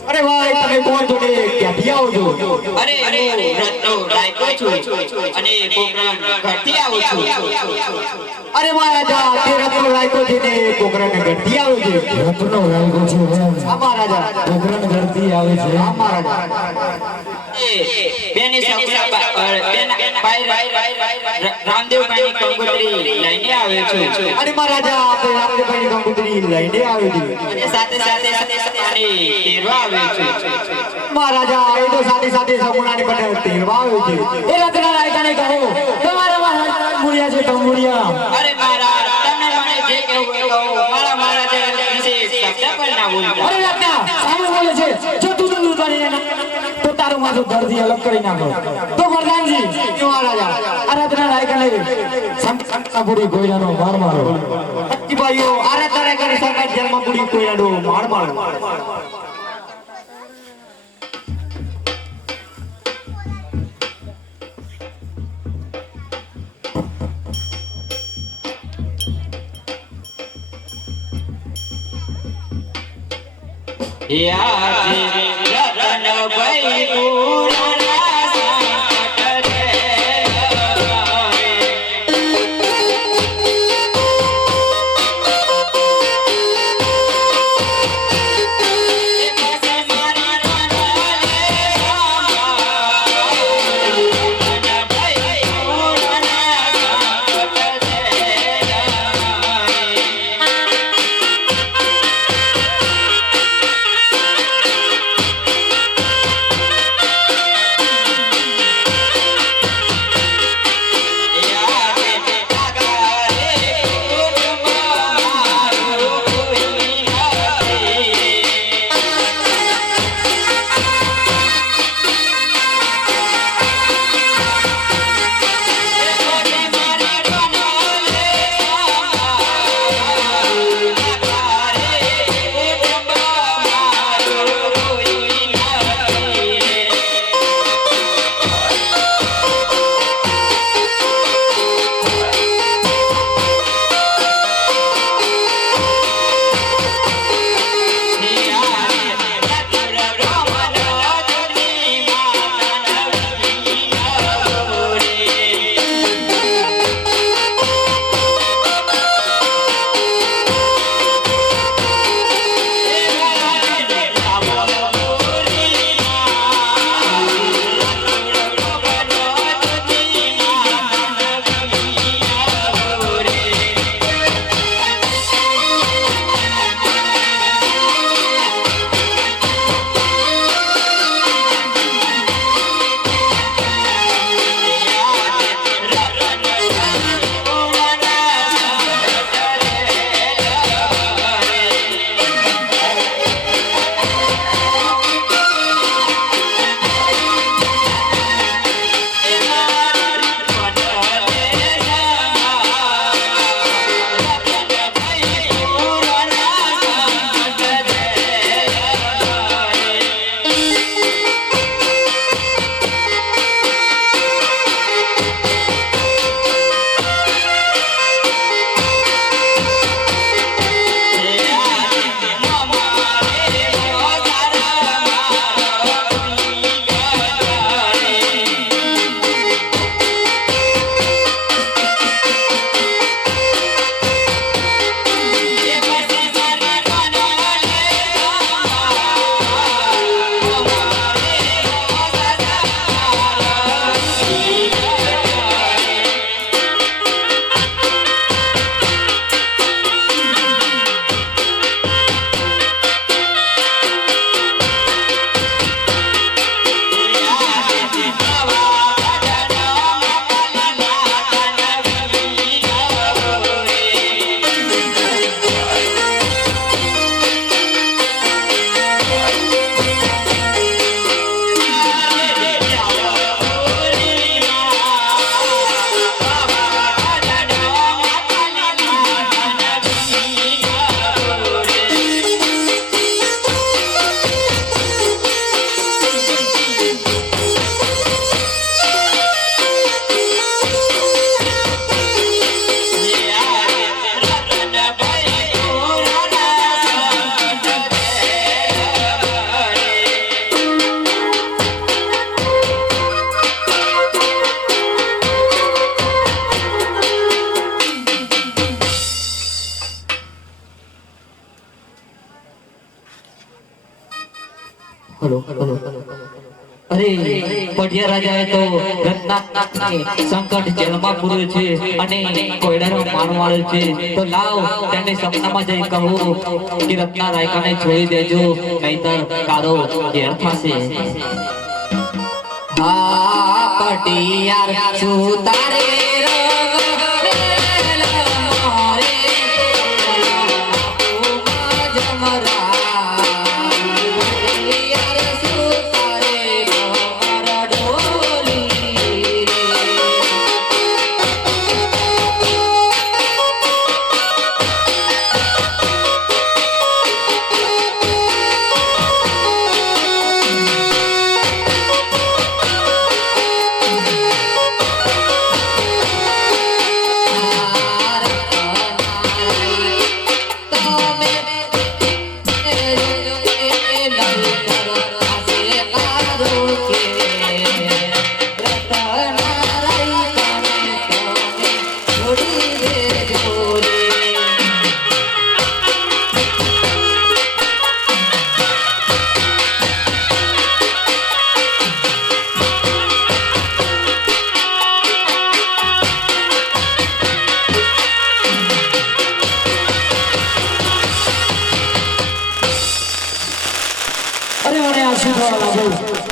અરે ભાઈ તમે કોણ છો ને ક્યાંથી આવો છો? અરે હું રત્નો રાયકો છું અને પોકરણ ઘરથી આવું છું. અરે મહારાજા તે રત્નો રાયકો છે ને પોકરણ ઘરથી આવે છે. રત્નો રાયકો છે આ મહારાજા પોકરણ ઘરથી આવે છે આ મહારાજા. બેની સગડા ભાઈ રામદેવભાઈની કંકોત્રી લઈને આવ્યો છું. અરે મહારાજા આપણે રામદેવભાઈની કંકોત્રી લઈને આવે છે અને સાથે અને તેરવા આવ્યો છું. મહારાજા એ તો સાથે સમૂહાની બને તેરવા આવે છે. એ રત્ના રાયકાને કહો તમારા મહારાજ મુરિયા છે તમુરિયા. અરે મહારાજ તમે મને જે કહેવું એ કહો. મારા મહારાજા વિશે શબ્દ પણ ના બોલતા. અરે રત્ના સામે બોલે છે જો તું કરીને તો તારું માથું ધરથી અલગ કરી નાખો. તો વરદાનજી મહારાજા આ રત્ના રાયકાને સંતપુરી ગોયલાનો માર મારો. ભાઈઓ આ રત્ના રાયકાને સરકાર જેલમાં પૂરી ગોયલાનો માર મારો. રતનભાઈ પુરાણા સંકટ રે. હલો હલો અરે પઢિયા રાજાએ તો રત્નાકને સંકટ જેલમાં પૂર્યો છે અને કોયડાનો માન વાળ્યો છે. તો લાવ તેને સપનામાં જઈ કહું કે રત્ના રાયકાને છોડી દેજો, નહીતર તારો ઘેર થશે. હા પટિયાર સુતારે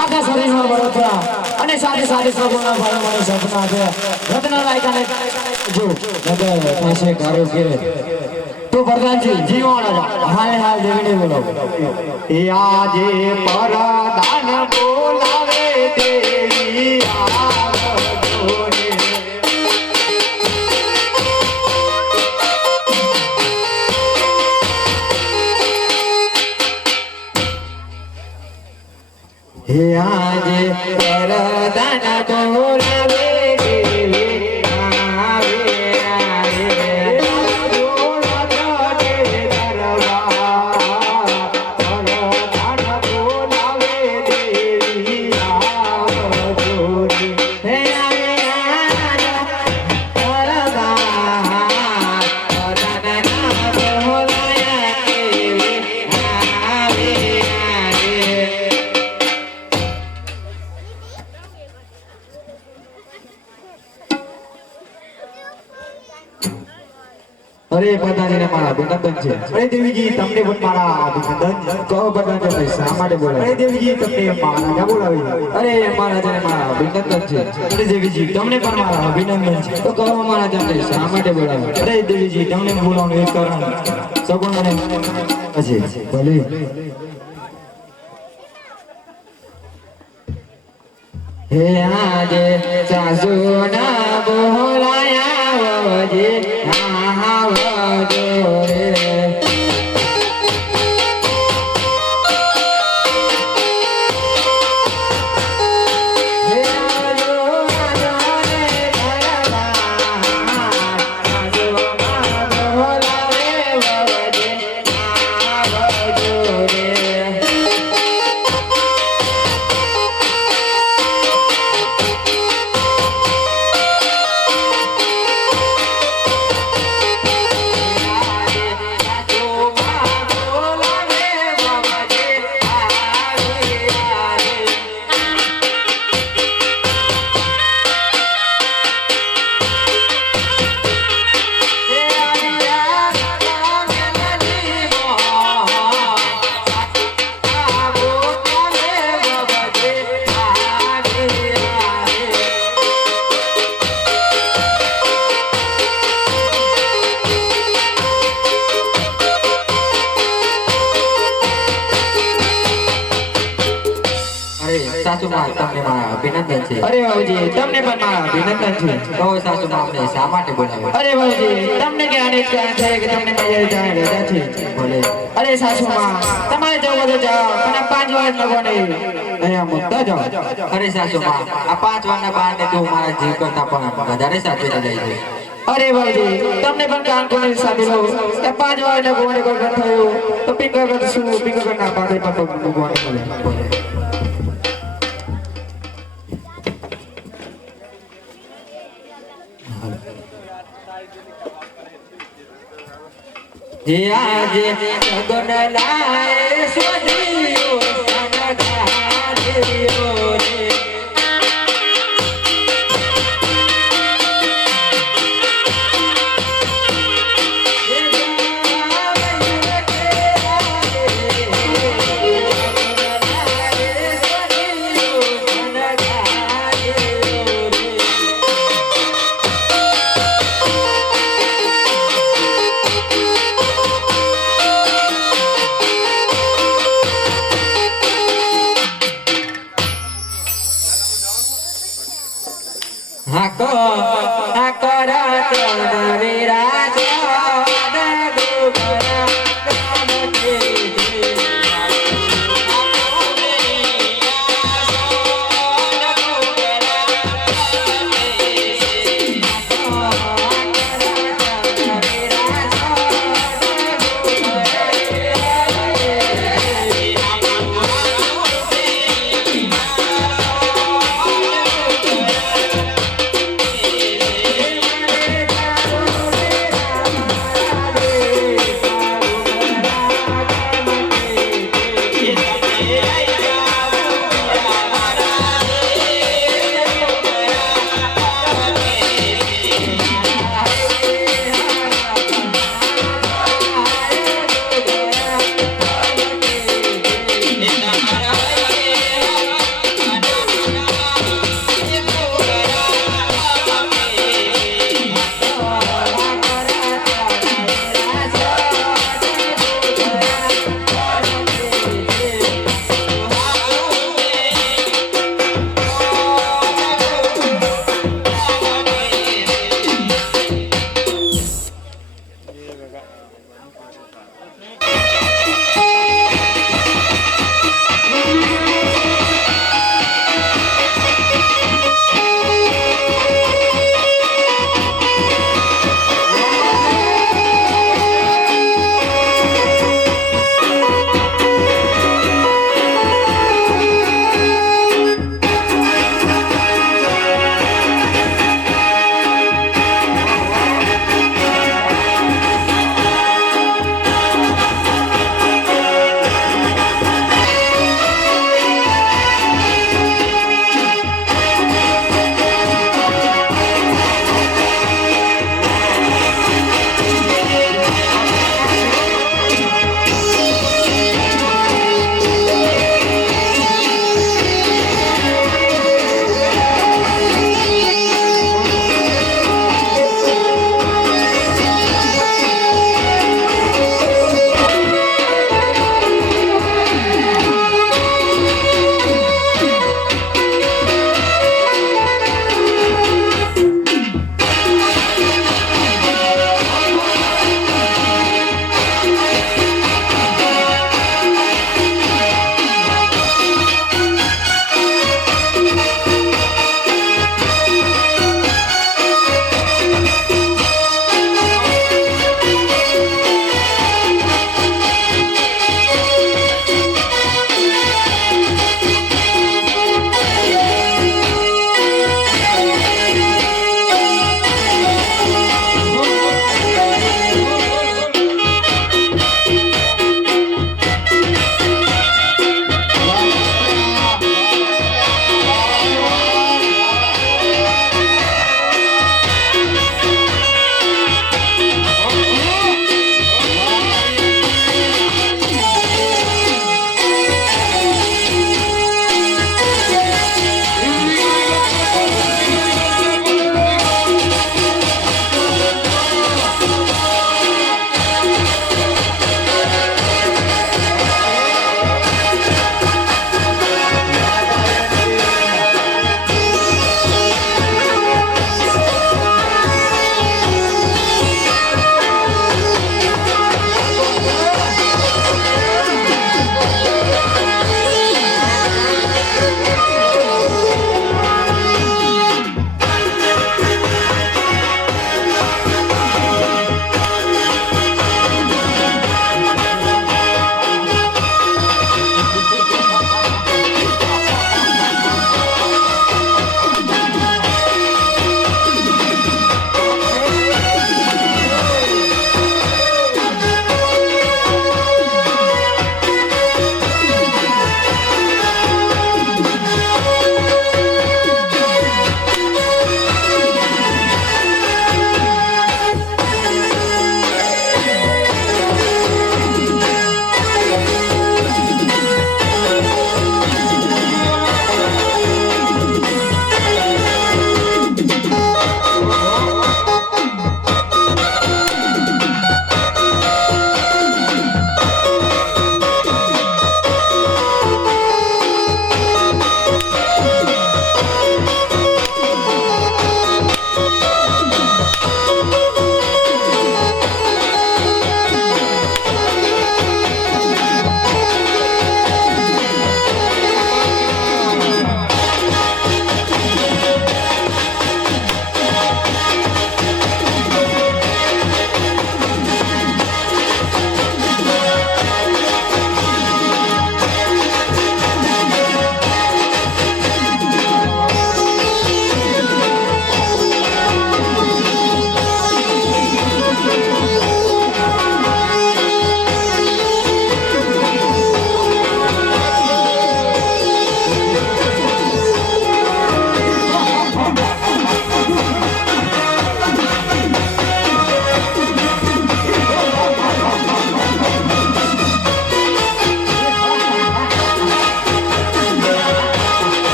આખા શરીરમાં બળતરા અને સાથે સાથે સગુણા ભાઈ મને સપના છે. રત્ના રાયકાને જો નગર પાસે કારો કે તો પ્રધાનજી જીવાણા હાય હાય દેવીને બોલાવો. એ આજે પરદાન બોલાવે દેવી આવજો રે. હે આજે પરદાન બોલાવે દેવી આવે આવે બોલાવે દરબાર. પરદાન બોલાવે દેવી આવજો રે. હે આવે પરદાન બોલાવે દેવી આવે આવે. અરે પ્રધાનજીને મારા અભિનંદન છે. અરે દેવીજી તમને પણ મારા અભિનંદન. કહો પ્રધાનજી શા માટે બોલાવે? અરે દેવીજી તમને મહારાજા બોલાવી. અરે મહારાજાને મારા અભિનંદન છે. અરે દેવીજી તમને પણ મારા અભિનંદન છે. તો કહો મહારાજાને શા માટે બોલાવે? અરે દેવીજી તમને બોલાવવાનું એક કારણ સગુણાને છે. ભલે હે આજે સાસુના બોલાયા વજે આવજો રે. હે આવજો આવજો રે દરબાર. સાસુના બોલાવે વજે આવજો રે. સાસુમાં તમને મારા અભિનંદન છે. અરે બાબુજી તમને પણ મારા અભિનંદન છે. કહો સાસુમાં અમને શા માટે બોલાવ્યા? અરે બાબુજી તમને કે આને કારણ છે કે તમને મારી જાણ રજા છે. બોલે અરે સાસુમાં તમારે જવું તો જાઓ પણ આ 5 વાર લગો નહીં અહીંયા મુકતા જાઓ. અરે સાસુમાં આ 5 વારના બહારને તો મારા જીવ કરતા પણ વધારે સાચવી જાય છે. અરે બાબુજી તમને પણ કાન કોને સાથે લો કે 5 વાર ને ગોણે કોઈ થયું તો પિંગર કરશું પિંગર ના પાડે પણ ગોણે બોલે. આજે સગન લાય સ્વદીયો સનગા તો આ કરત વિરાજ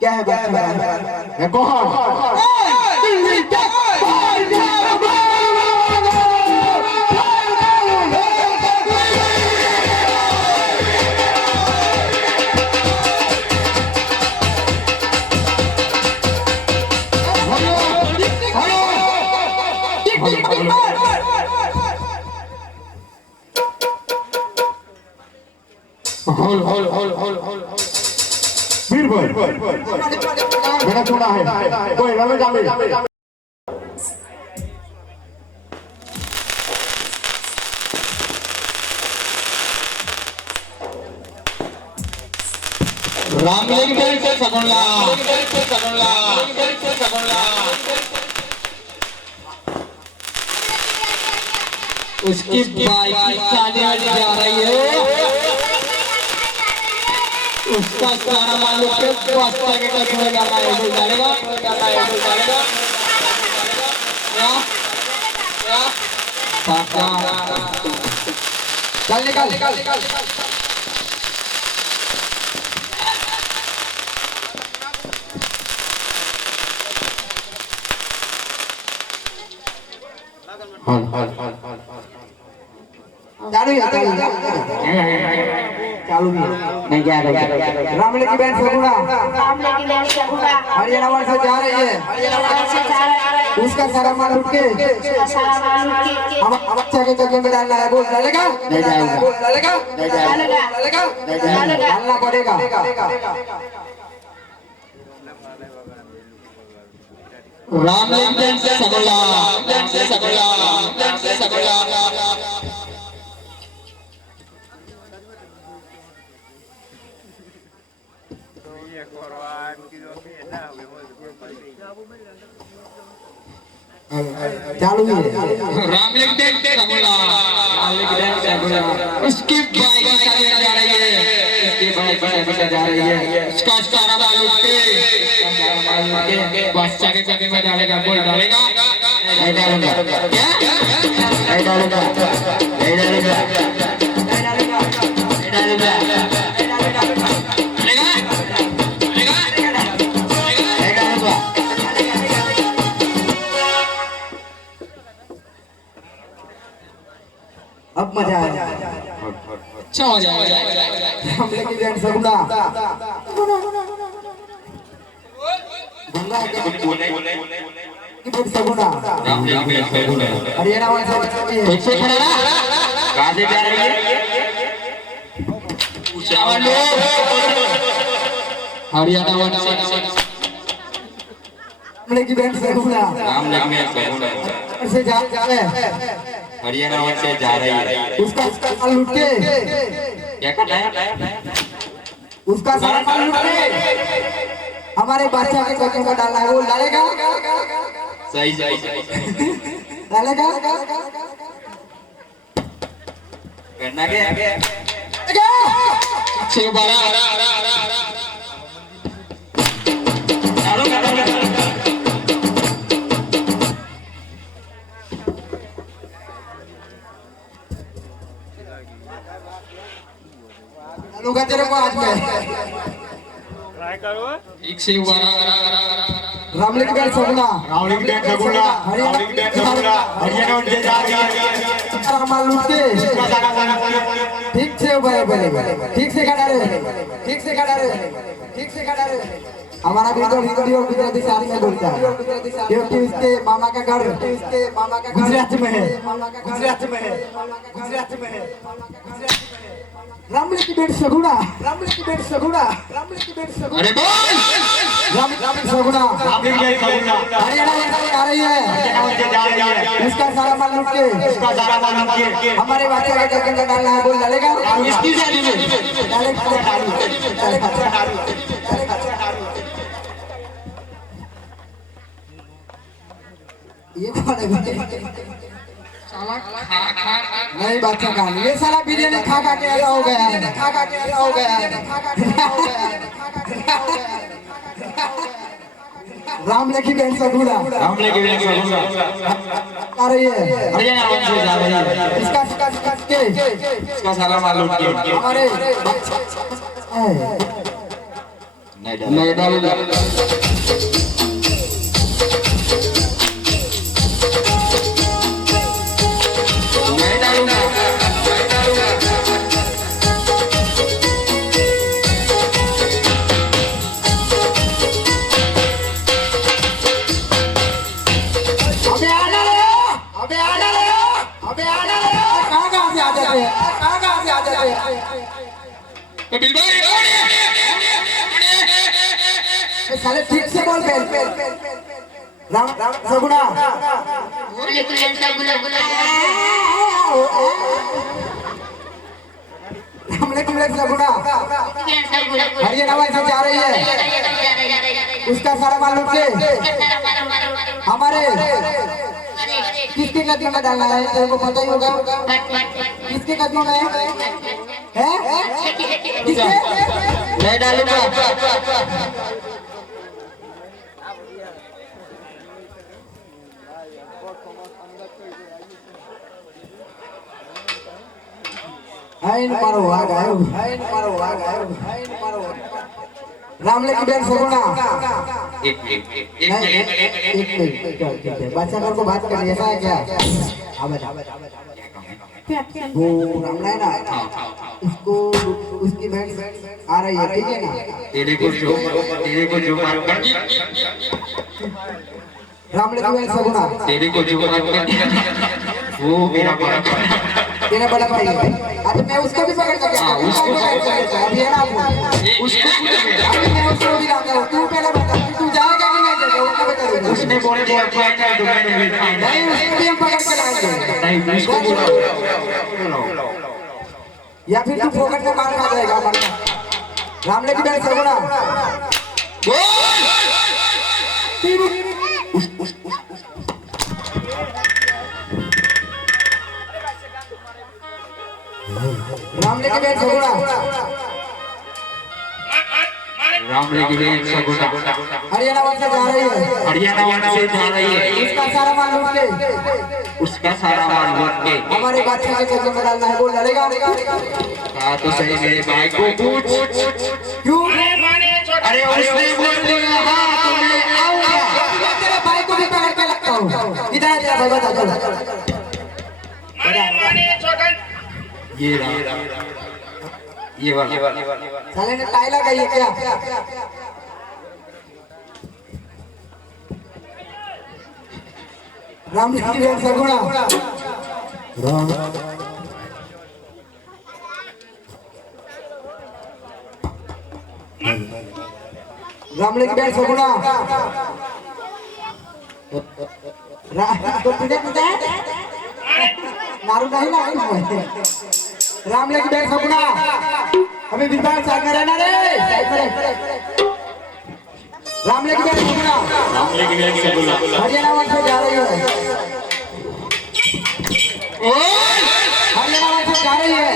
क्या है बादशाह? है कौन? होल बीरबल मैंने सुना है कोई रवे जावे रामलिंगन से सगुनला उसकी बाइक चाले जा रही है उसका सारा मालूम के वास्ता के कटने का है वो जाएगा पापा चल निकाल चालू नहीं जा रही रामले की बहन सगुना हरियाणा वाले से जा रही है उसका सारा माल उठ के हम बच्चा के जगह में डालना है बोल डालेगा नहीं जाएगा बोल डालेगा नहीं जाएगा डालेगा डालना पड़ेगा रामलिंगन से सगुनला चालू ही है रामलिंगन से सगुनला उसकी बाइक चले जा रही है उसकी बाइक चले जा रही है उसका सारा माल उठ के बच्चा के जगह में डालेगा बोल डालेगा नहीं डालूंगा क्या नहीं डालूंगा नहीं डालूंगा नहीं डालूंगा अब मजा आया अच्छा हो जाएगा रामले की बहन सगुना गंगा की बहन सगुना हरियाणा वाले से ठीक से खड़ा रहा कहां से जा रही है हरियाणा वाले रामले की बहन सगुना से जा रहे हैं हरियाणा से जा रही है उसका माल लूट के क्या करना है उसका सारा माल लूट के हमारे बच्चा के जगह में डालना है वो डालेगा सही डालेगा करना क्या से बड़ा लूंगा तेरे को आज मैं एक से बड़ा रामले की बहन सगुना हरियाणा से जा रही है सारा माल लूट के ठीक से बड़े ठीक से काटा रहे हमारा भी तो गुजराती साड़ी में बोलता है क्योंकि उसके मामा का घर गुजरात में है रामले की बेट सगुना अरे बोल रामले सगुना हरियाणा से आ रही है इसका सारा माल लूट के हमारे बच्चे का जगह में डालना है बोल डालेगा इसकी शादी में ये कौन है नहीं बच्चा का ये साला बिरयानी खा के ऐसा हो गया रामले की बहन सगुना आ रही है हरियाणा से जा रही है इसका सारा माल लूट के हमारे मैं डालूंगा अबे आना रे अबे आना रे अबे आना रे कहां से आ जाते हैं कहां से आ जाते हैं ए साले ठीक से बोल बेल राम सगुना हमने क्यों सगुना हरियाणा से जा रही है उसका सारा माल लूट के हमारे किसके कदमों में डालना है तेरे को पता ही होगा किसके कदमों में है किसके मैं डालूंगा हाइन मारो आग आयो हाइन मारो आग आयो हाइन मारो रामले की बेन सगुना एक मिनट बच्चा को बात करनी ऐसा है क्या हाँ बता वो रामला है ना इसको उसकी बहन आ रही है ठीक है ना तेरे को जो मार कर रामले की बेन सगुना तेरे को जो मार कर वो मेरा बड़ा भाई तेरा बड़ा भाई है आज मैं उसको भी पकड़ के अभी है ना उसको अभी मैं उसको भी लाता हूँ तू पहले बता तू जाएगा कि नहीं जाएगा उसको बता उसने बोले नहीं उसको भी हम पकड़ के लाएंगे नहीं उसको बोलो या फिर तू फोकट में मार खा जाएगा रामले की बेन सगुना रामले की बेन सगुना रामले की बेन सगुना हरियाणा से जा रही है हरियाणा से जा रही है उसका सारा माल लूट के उसका सारा माल लूट के हमारे बादशाह के चक्कर में डालना है वो लड़ेगा कहा तो सही मेरे भाई को पूछ क्यों अरे उसने बोल दिया हाँ तो मैं आऊंगा तेरे भाई को भी पकड़ के लगता हूँ इधर आ तेरा भाई बता ये वाला साले ने टाइला का ये क्या राम की बेन सगुना रामले की बेन सगुना तो तुझे मारू नहीं ना रामले की बेन सगुना अभी विभाग साथ में रहना रे रामले की बेन सगुना हरियाणा से जा रही है हरियाणा से जा रही है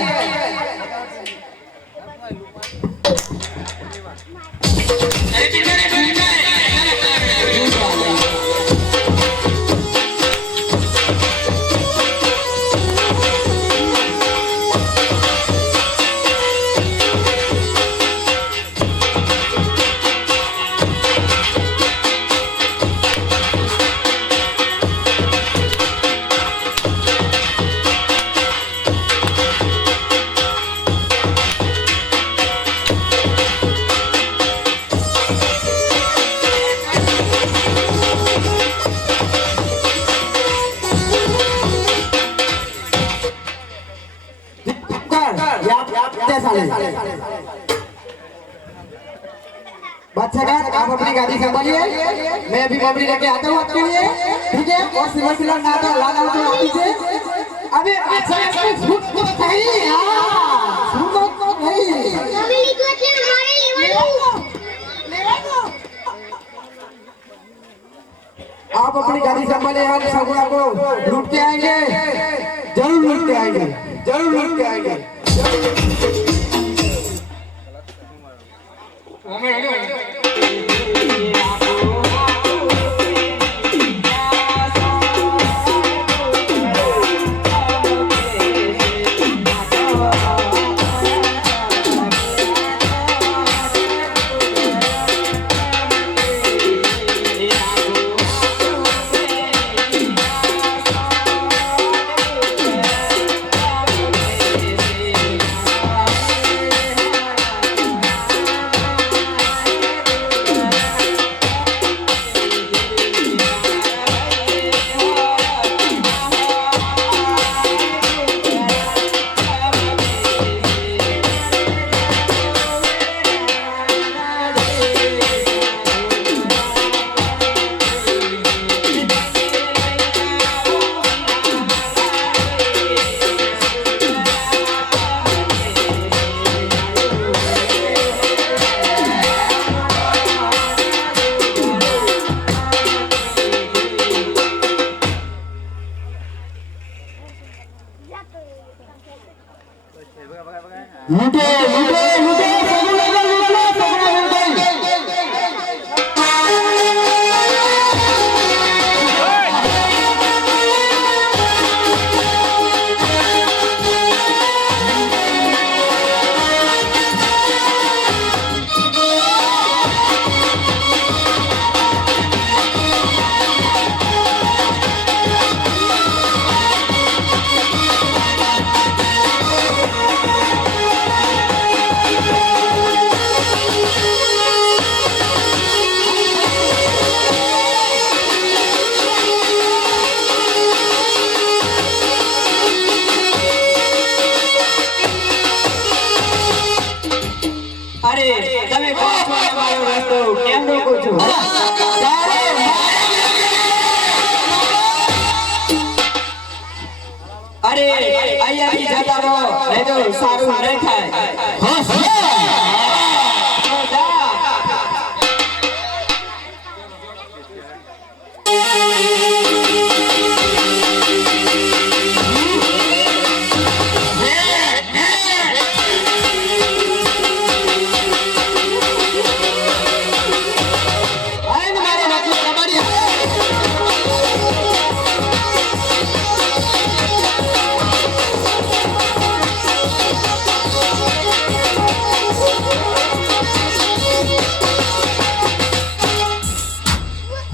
बादशाह आप अपनी गाड़ी संभालिए मैं अभी बबरी लेके आता हूँ आपके लिए ठीक है और सिल्वर सिल्वर ना तो लाल आउट हो पीछे अबे अच्छा इसमें झूठ तो सही यार झूठ तो नहीं आप अपनी गाड़ी संभालिए हम सगुना को लूट के आएंगे जरूर लूट के आएंगे जरूर लूट के आएंगे અરે અહીંયાથી જતા રહો નહીં તો સારું નહીં થાય જા.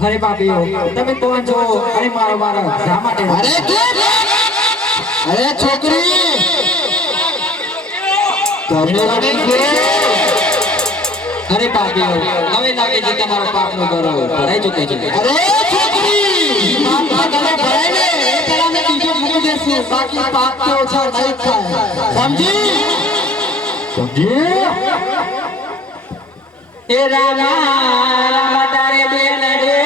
અરે બાપીઓ તમે કોણ છો અરે મારો જા માટે અરે છોકરી તમને લાગે છે અરે બાપીઓ હવે લાગે છે તમારો પાપનો ગરો ભરાઈ ચૂકે છે અરે છોકરી માતા ગળે ભરાય ને એ પેલા મેં બીજો મૂકી દેશું બાકી પાપ તો ઓછા નહીં થાય સમજી એ રામા તારે બેન રે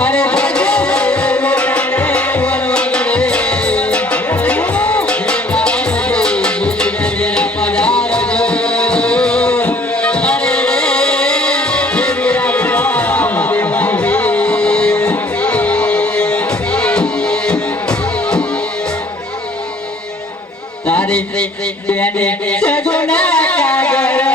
અરે ભજે તારી બેન સગુના કાગળ